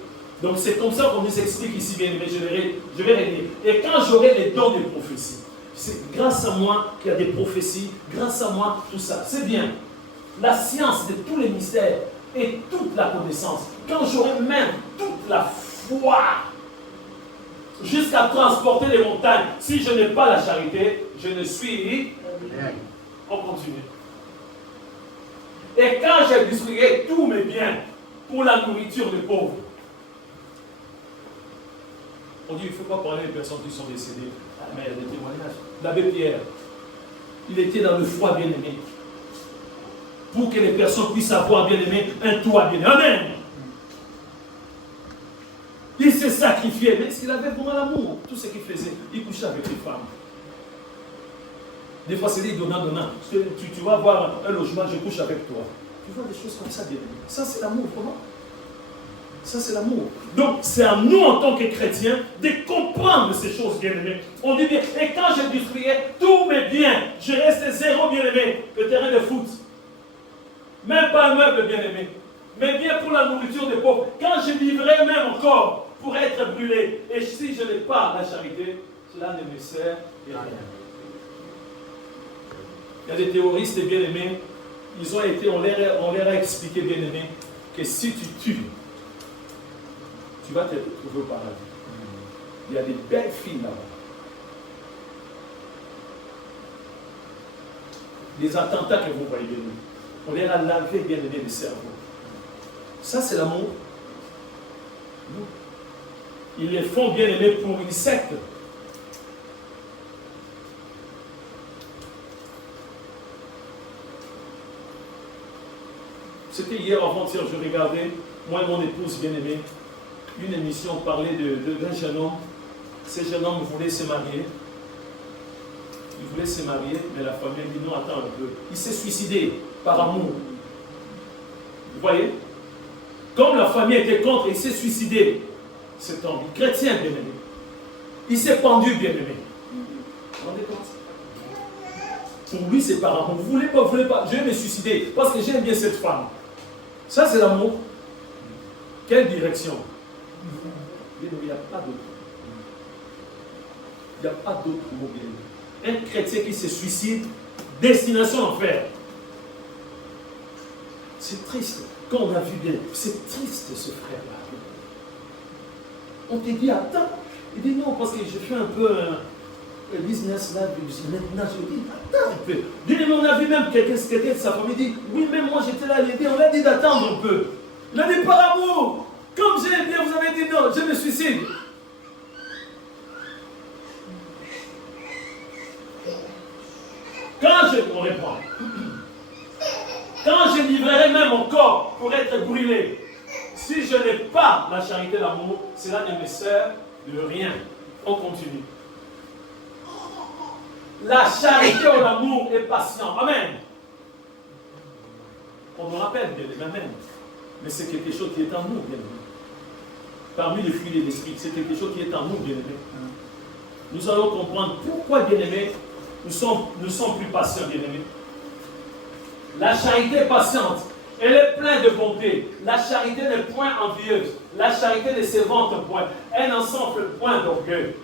Donc c'est comme ça qu'on nous explique ici, bien aimé, je vais régler. Et quand j'aurai les dons de prophétie, c'est grâce à moi qu'il y a des prophéties, grâce à moi, tout ça. C'est bien. La science de tous les mystères et toute la connaissance. Quand j'aurai même toute la foi, jusqu'à transporter les montagnes, si je n'ai pas la charité, je ne suis rien. On continue. Et quand je distribuerai tous mes biens pour la nourriture des pauvres, on dit, il ne faut pas parler des personnes qui sont décédées. Mais il y a des témoignages. L'abbé Pierre, il était dans le froid bien-aimé. Pour que les personnes puissent avoir bien-aimé un toit bien-aimé. Amen. Il s'est sacrifié, mais il avait vraiment l'amour. Tout ce qu'il faisait, il couchait avec les femmes. Des fois, c'est des donnant. Tu vas voir un logement, je couche avec toi. Tu vois des choses comme ça, bien-aimé. Ça, c'est l'amour, comment? Ça, c'est l'amour. Donc, c'est à nous, en tant que chrétiens, de comprendre ces choses, bien-aimés. On dit bien, et quand je distribuerai tous mes biens, je reste zéro, bien-aimé, le terrain de foot. Même pas un meuble, bien-aimé. Mais bien pour la nourriture des pauvres. Quand je vivrai même encore pour être brûlé, et si je n'ai pas la charité, cela ne me sert à rien. Il y a des théoristes bien-aimés, ils ont été, on leur a expliqué bien-aimés, que si tu tues, tu vas te retrouver au paradis. Il y a des belles filles là-bas. Les attentats que vous voyez, on leur a lavé bien-aimé le cerveau. Ça, c'est l'amour. Non. Ils les font bien-aimés pour une secte. C'était hier avant-hier, je regardais, moi et mon épouse bien-aimée, une émission parlait d'un jeune homme. Ce jeune homme voulait se marier. Il voulait se marier, mais la famille dit non, attends un peu. Il s'est suicidé par amour. Vous voyez? Comme la famille était contre, il s'est suicidé. Cet homme, chrétien bien-aimé. Il s'est pendu bien-aimé. Vous vous rendez compte? Pour lui, c'est par amour. Vous voulez pas, je vais me suicider parce que j'aime bien cette femme. Ça, c'est l'amour. Quelle direction? Il n'y a pas d'autre. Il n'y a pas d'autre mot bien. Un chrétien qui se suicide, destination enfer. C'est triste. Quand on a vu bien, c'est triste ce frère-là. On te dit, attends. Il dit non, parce que je fais un peu un business là. Maintenant, je dis, attends un peu. Bien, on a vu même quelqu'un de sa famille dit, oui, même moi j'étais là à l'aider. On l'a dit d'attendre un peu. Il a dit par amour. Comme j'ai bien, vous avez dit non, je me suicide. On répond. Quand je livrerai même mon corps pour être brûlé, si je n'ai pas la charité et l'amour, cela ne me sert de rien. On continue. La charité ou l'amour est patient. Amen. On nous rappelle, bien aimé, amen. Mais c'est quelque chose qui est en nous, bien aimé. Parmi les fruits de l'esprit, c'est quelque chose qui est en nous, bien aimé. Nous allons comprendre pourquoi, bien aimé, nous sommes plus patients, bien aimés. La charité est patiente. Elle est pleine de bonté. La charité n'est point envieuse. La charité ne se vante point. Elle n'en s'enfle point d'orgueil.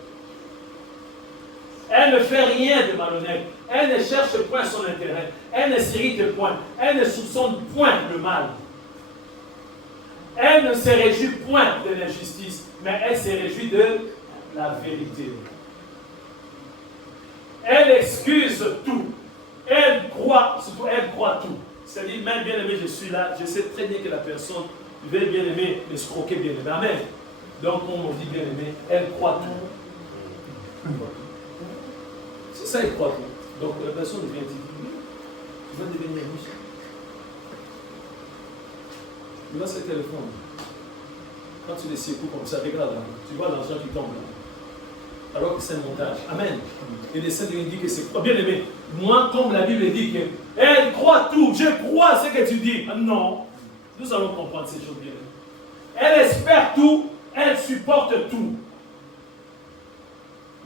Elle ne fait rien de malhonnête. Elle ne cherche point son intérêt. Elle ne s'irrite point. Elle ne soupçonne point le mal. Elle ne se réjouit point de l'injustice, mais elle se réjouit de la vérité. Elle excuse tout. Elle croit, surtout elle croit tout. C'est-à-dire, même bien aimé, je suis là, je sais très bien que la personne veut bien aimer, escroquer bien aimé. Amen. Donc, on dit bien aimé, elle croit tout. C'est ça, elle croit tout. Donc, la personne vient dire, tu vas devenir riche. Il a ce téléphone. Quand tu les secoues comme ça, regarde là, tu vois l'argent qui tombe là. Alors que c'est un montage. Amen. Et les saints lui disent que c'est bien aimé. Moi, comme la Bible dit qu'elle croit tout, je crois ce que tu dis. Non. Nous allons comprendre ces choses bien aimées. Elle espère tout, elle supporte tout.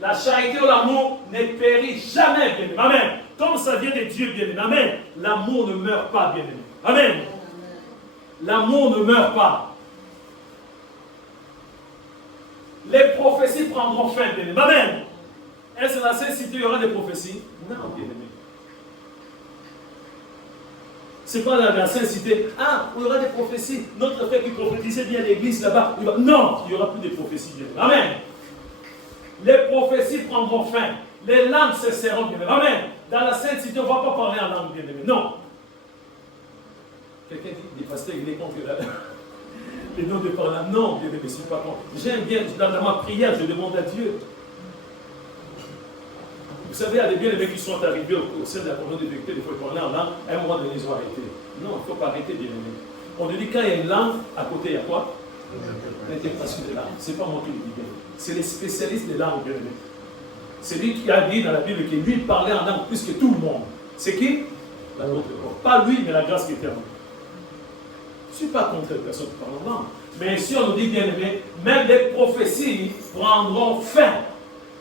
La charité ou l'amour ne périt jamais, bien aimé. Amen. Comme ça vient de Dieu, bien aimé. Amen. L'amour ne meurt pas, bien aimé. Amen. L'amour ne meurt pas. Les prophéties prendront fin, bien aimé. Amen. Est-ce que dans cette cité, il y aura des prophéties? Non, bien aimé. C'est pas dans la Sainte Cité. Ah, il y aura des prophéties. Notre frère qui prophétisait bien l'église là-bas. Non, il n'y aura plus de prophéties, bien aimé. Amen. Les prophéties prendront fin. Les langues cesseront, bien aimé. Amen. Dans la Sainte Cité, on ne va pas parler en langue, bien aimé. Non. Quelqu'un dit, des pasteurs, il est contre les noms de parler. Non, bien aimé, je ne suis pas contre. J'aime bien, dans ma prière, je demande à Dieu. Vous savez, il y a des bien-aimés qui sont arrivés au sein de la communauté de vérité, des fois ils parlent en langue, à un moment donné, ils ont arrêté. Non, il ne faut pas arrêter, bien-aimé. On nous dit quand il y a une langue, à côté, il y a quoi? L'interprétation des langues. Ce n'est pas moi qui le dis, bien-aimé. C'est les spécialistes des langues, bien-aimé. C'est lui qui a dit dans la Bible que lui parlait en langue plus que tout le monde. C'est qui? Pas lui, mais la grâce qui était en nous. Je ne suis pas contre les personnes qui parlent en langue. Mais si on nous dit, bien-aimé, même les prophéties prendront fin.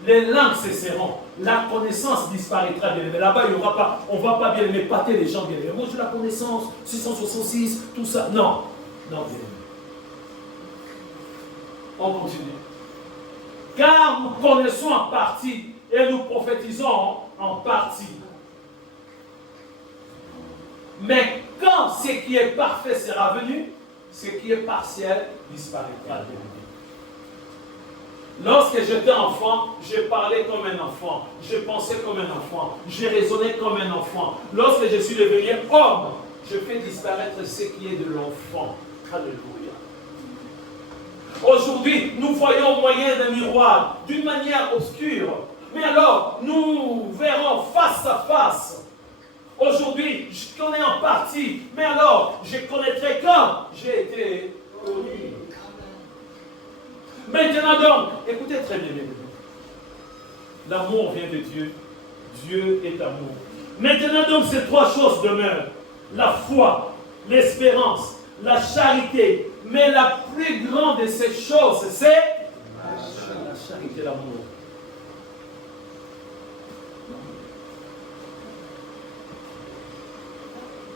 Les langues cesseront. La connaissance disparaîtra, bien aimé. Là-bas, il y aura pas, on ne va pas bien aimé pâter les gens, bien aimé. Moi, j'ai la connaissance, 666, tout ça. Non. Non, bien aimé. On continue. Car nous connaissons en partie et nous prophétisons en partie. Mais quand ce qui est parfait sera venu, ce qui est partiel disparaîtra. Lorsque j'étais enfant, je parlais comme un enfant, je pensais comme un enfant, je raisonnais comme un enfant. Lorsque je suis devenu homme, je fais disparaître ce qui est de l'enfant. Alléluia. Aujourd'hui, nous voyons au moyen d'un miroir, d'une manière obscure. Mais alors, nous verrons face à face. Aujourd'hui, je connais en partie, mais alors, je connaîtrai quand j'ai été connu. Maintenant donc, écoutez très bien, mes amis. L'amour vient de Dieu. Dieu est amour. Maintenant donc, ces trois choses demeurent. La foi, l'espérance, la charité. Mais la plus grande de ces choses, c'est la charité, l'amour.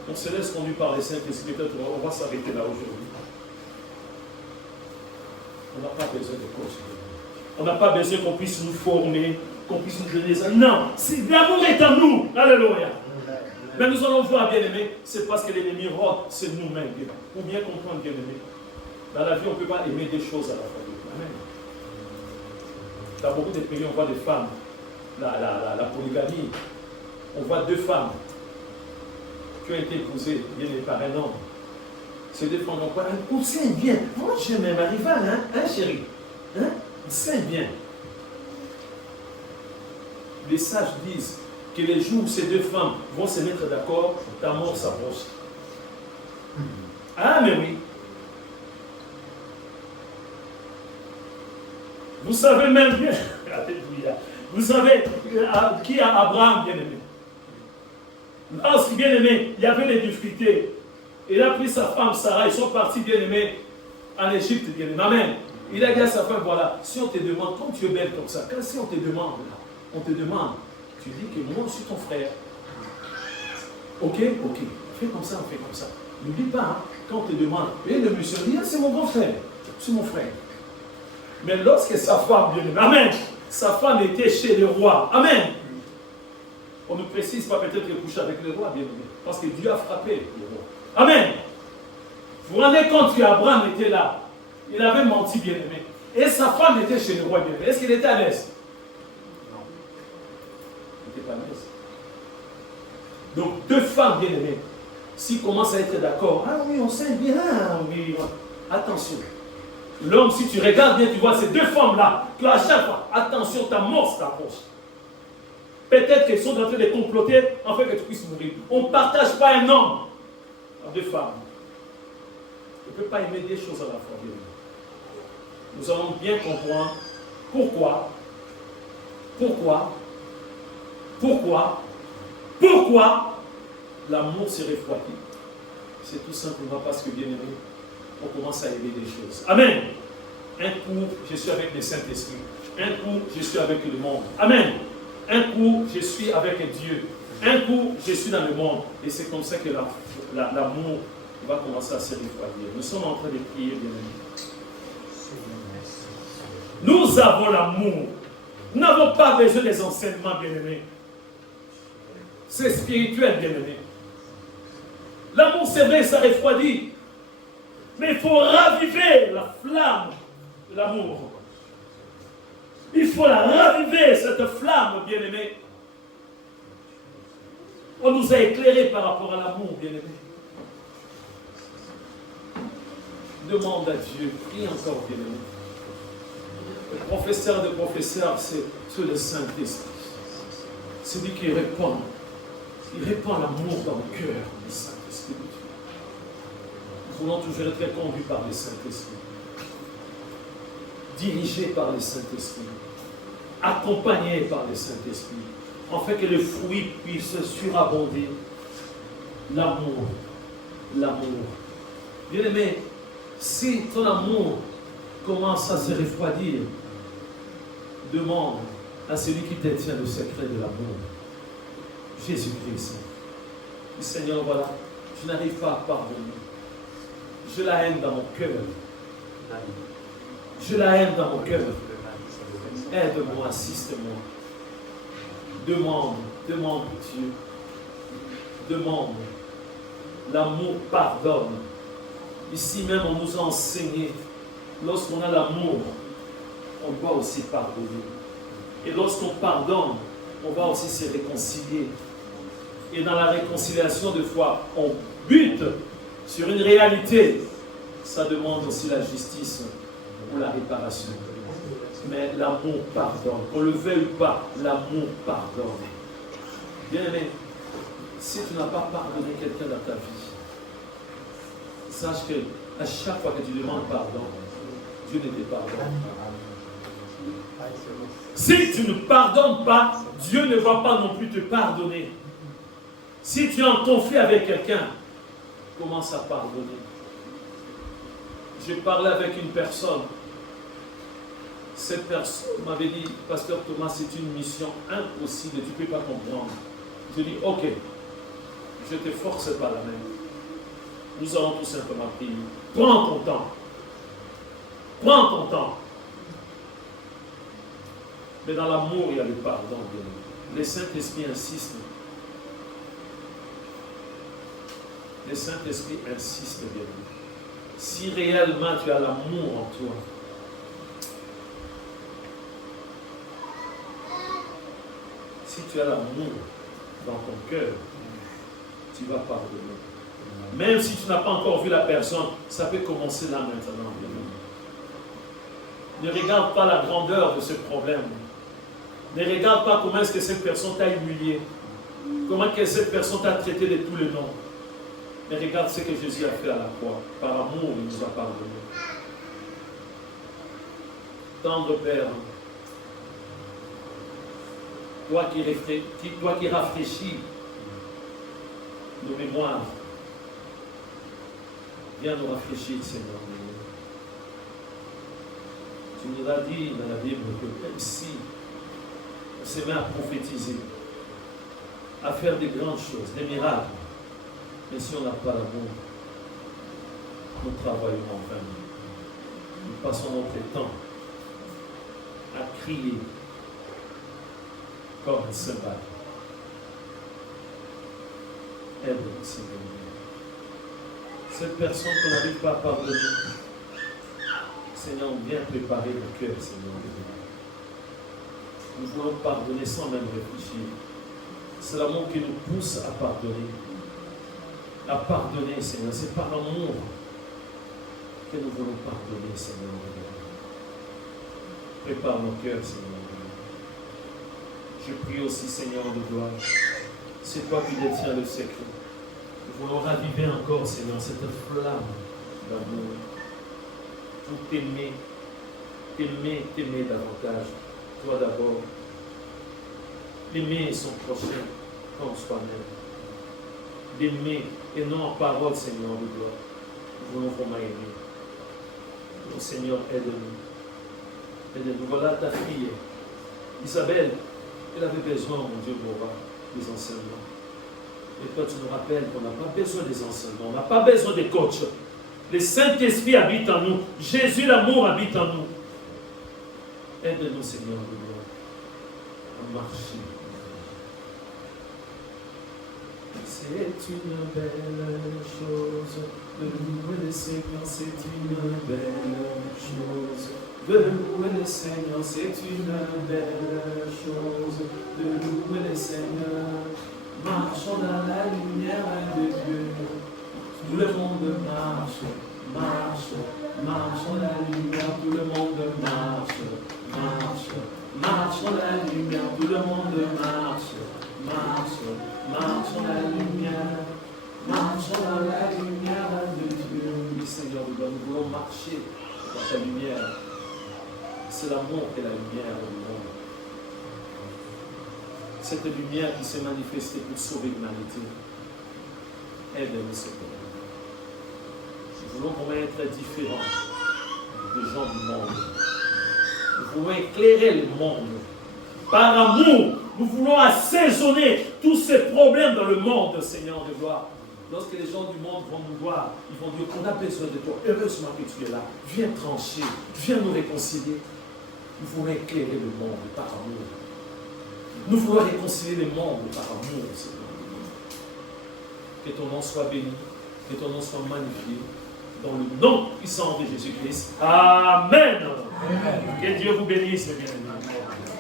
On se laisse conduire par les Saint-Esprit. On va s'arrêter là aujourd'hui. On n'a pas besoin de coach. On n'a pas besoin qu'on puisse nous former, qu'on puisse nous donner ça. Non, l'amour est en nous. Alléluia. Mais nous allons voir, bien-aimés, c'est parce que l'ennemi rôde, c'est nous-mêmes. Pour bien comprendre, bien-aimés, dans la vie, on ne peut pas aimer des choses à la fois. Amen. Dans beaucoup de pays, on voit des femmes, la polygamie. On voit deux femmes qui ont été épousées bien par un homme. Ces deux femmes, on sait bien. Moi, j'aime ma rivale, hein, chérie? Hein? On sait bien. Les sages disent que les jours où ces deux femmes vont se mettre d'accord, ta mort s'approche. Ah, mais oui. Vous savez même bien, vous savez qui a Abraham, bien-aimé? Lorsque, bien-aimé, il y avait des difficultés, il a pris sa femme Sarah, ils sont partis, bien-aimé, en Égypte, bien-aimé. Amen. Il a dit à sa femme, voilà, si on te demande, quand tu es belle comme ça, quand si on te demande, tu dis que moi, je suis ton frère. Ok, fais comme ça, on fait comme ça. N'oublie pas, hein, quand on te demande, et le monsieur dit, c'est mon grand frère, c'est mon frère. Mais lorsque sa femme, bien-aimé, amen, sa femme était chez le roi, amen. On ne précise pas peut-être qu'elle couche avec le roi, bien aimé, parce que Dieu a frappé le roi. Amen. Vous vous rendez compte qu'Abraham était là. Il avait menti, bien aimé. Et sa femme était chez le roi, bien aimé. Est-ce qu'il était à l'aise? Non. Il n'était pas à l'aise. Donc, deux femmes, bien aimées, s'ils commencent à être d'accord, ah oui, on s'aime bien, oui. Attention. L'homme, si tu regardes bien, tu vois ces deux femmes-là, qu'à chaque fois, attention, ta mort s'approche. Peut-être qu'elles sont en train de comploter afin que tu puisses mourir. On ne partage pas un homme à deux femmes. On ne peut pas aimer des choses à la fois. Nous allons bien comprendre pourquoi l'amour se refroidit. C'est tout simplement parce que, bien aimé, on commence à aimer des choses. Amen. Un coup, je suis avec le Saint-Esprit. Un coup, je suis avec le monde. Amen. Un coup, je suis avec Dieu. Un coup, je suis dans le monde. Et c'est comme ça que l'amour va commencer à se refroidir. Nous sommes en train de prier, bien aimés. Nous avons l'amour. Nous n'avons pas besoin des enseignements, bien aimés. C'est spirituel, bien aimé. L'amour, c'est vrai, ça refroidit. Mais il faut raviver la flamme de l'amour. Il faut la raviver, cette flamme, bien-aimé. On nous a éclairés par rapport à l'amour, bien-aimé. Demande à Dieu, prie encore, bien-aimé. Le professeur de professeurs, c'est le Saint-Esprit. C'est lui qui répand. Il répand l'amour dans le cœur du Saint-Esprit. Nous voulons toujours être conduits par le Saint-Esprit. Dirigés par le Saint-Esprit. Accompagnés par le Saint-Esprit. Afin que le fruit puisse surabonder. L'amour. L'amour. Bien-aimé, si ton amour commence à se refroidir, demande à celui qui détient le secret de l'amour, Jésus-Christ. Seigneur, voilà, je n'arrive pas à pardonner. Je la haine dans mon cœur. Je la haine dans mon cœur. Aide-moi, assiste-moi. Demande Dieu. Demande. L'amour pardonne. Ici même, on nous a enseigné, lorsqu'on a l'amour, on doit aussi pardonner. Et lorsqu'on pardonne, on va aussi se réconcilier. Et dans la réconciliation, des fois, on bute sur une réalité. Ça demande aussi la justice ou la réparation. Mais l'amour pardonne. Qu'on le veuille ou pas, l'amour pardonne. Bien aimé, si tu n'as pas pardonné quelqu'un dans ta vie, sache que à chaque fois que tu demandes pardon, Dieu ne te pardonne. Si tu ne pardonnes pas, Dieu ne va pas non plus te pardonner. Si tu es en conflit avec quelqu'un, commence à pardonner. J'ai parlé avec une personne. Cette personne m'avait dit, Pasteur Thomas, c'est une mission impossible, tu ne peux pas comprendre. Je dis, ok, je ne te force pas la main. Nous allons tout simplement prier. Prends ton temps. Prends ton temps. Mais dans l'amour, il y a le pardon. Le Saint-Esprit insiste. Le Saint-Esprit insiste, bien. Si réellement tu as l'amour en toi, si tu as l'amour dans ton cœur, tu vas pardonner. Même si tu n'as pas encore vu la personne, ça peut commencer là maintenant. Ne regarde pas la grandeur de ce problème. Ne regarde pas comment est-ce que cette personne t'a humilié. Comment que cette personne t'a traité de tous les noms. Mais regarde ce que Jésus a fait à la croix. Par amour, il nous a pardonné. Tendre Père, toi qui rafraîchis nos mémoires, viens nous rafraîchir, Seigneur. Tu nous as dit dans la Bible que même si on se met à prophétiser, à faire des grandes choses, des miracles, mais si on n'a pas l'amour, nous travaillons en vain. Nous passons notre temps à crier comme un cymbale. Aide-nous, Seigneur. Cette personne qu'on n'arrive pas à pardonner, Seigneur, viens préparer le cœur, Seigneur. Nous voulons pardonner sans même réfléchir. C'est l'amour qui nous pousse à pardonner. À pardonner, Seigneur. C'est par l'amour que nous voulons pardonner, Seigneur. Prépare nos cœurs, Seigneur. Je prie aussi, Seigneur de gloire. C'est toi qui détiens le secret. Nous voulons raviver encore, Seigneur, cette flamme d'amour. Pour t'aimer, t'aimer davantage. Toi d'abord. Aimer son prochain comme soi-même. D'aimer et non en parole, Seigneur de gloire. Nous voulons vraiment aimer. Oh Seigneur, aide-nous. Aide-nous. Voilà ta fille, Isabelle. Elle avait besoin, mon Dieu, pour des enseignements. Et toi, tu nous rappelles qu'on n'a pas besoin des enseignements. On n'a pas besoin des coachs. Le Saint-Esprit habite en nous. Jésus, l'amour, habite en nous. Aide-nous, Seigneur de gloire, à marcher. C'est une belle chose de louer le Seigneur, c'est une belle chose. De louer le Seigneur, c'est une belle chose. De louer le Seigneur, marchons dans la lumière de Dieu. Tout le monde marche, marche, marche dans la lumière. Tout le monde marche, marche, marche dans la lumière. Tout le monde marche, marche, marche dans la lumière. Marche dans la lumière de Dieu. Oui, Seigneur, nous voulons marcher dans ta lumière. C'est l'amour et la lumière du monde. Cette lumière qui s'est manifestée pour sauver l'humanité. Aide-nous, Seigneur. Nous voulons vraiment être différents des gens du monde. Nous voulons éclairer le monde Par amour, nous voulons assaisonner tous ces problèmes dans le monde, Seigneur de gloire. Lorsque les gens du monde vont nous voir, ils vont dire qu'on a besoin de toi. Heureusement que tu es là. Viens trancher, viens nous réconcilier. Nous voulons éclairer le monde par amour. Nous voulons réconcilier le monde par amour, Seigneur. Que ton nom soit béni, que ton nom soit magnifié. Dans le nom puissant de Jésus-Christ. Amen. Que Dieu vous bénisse, mes bien-aimés.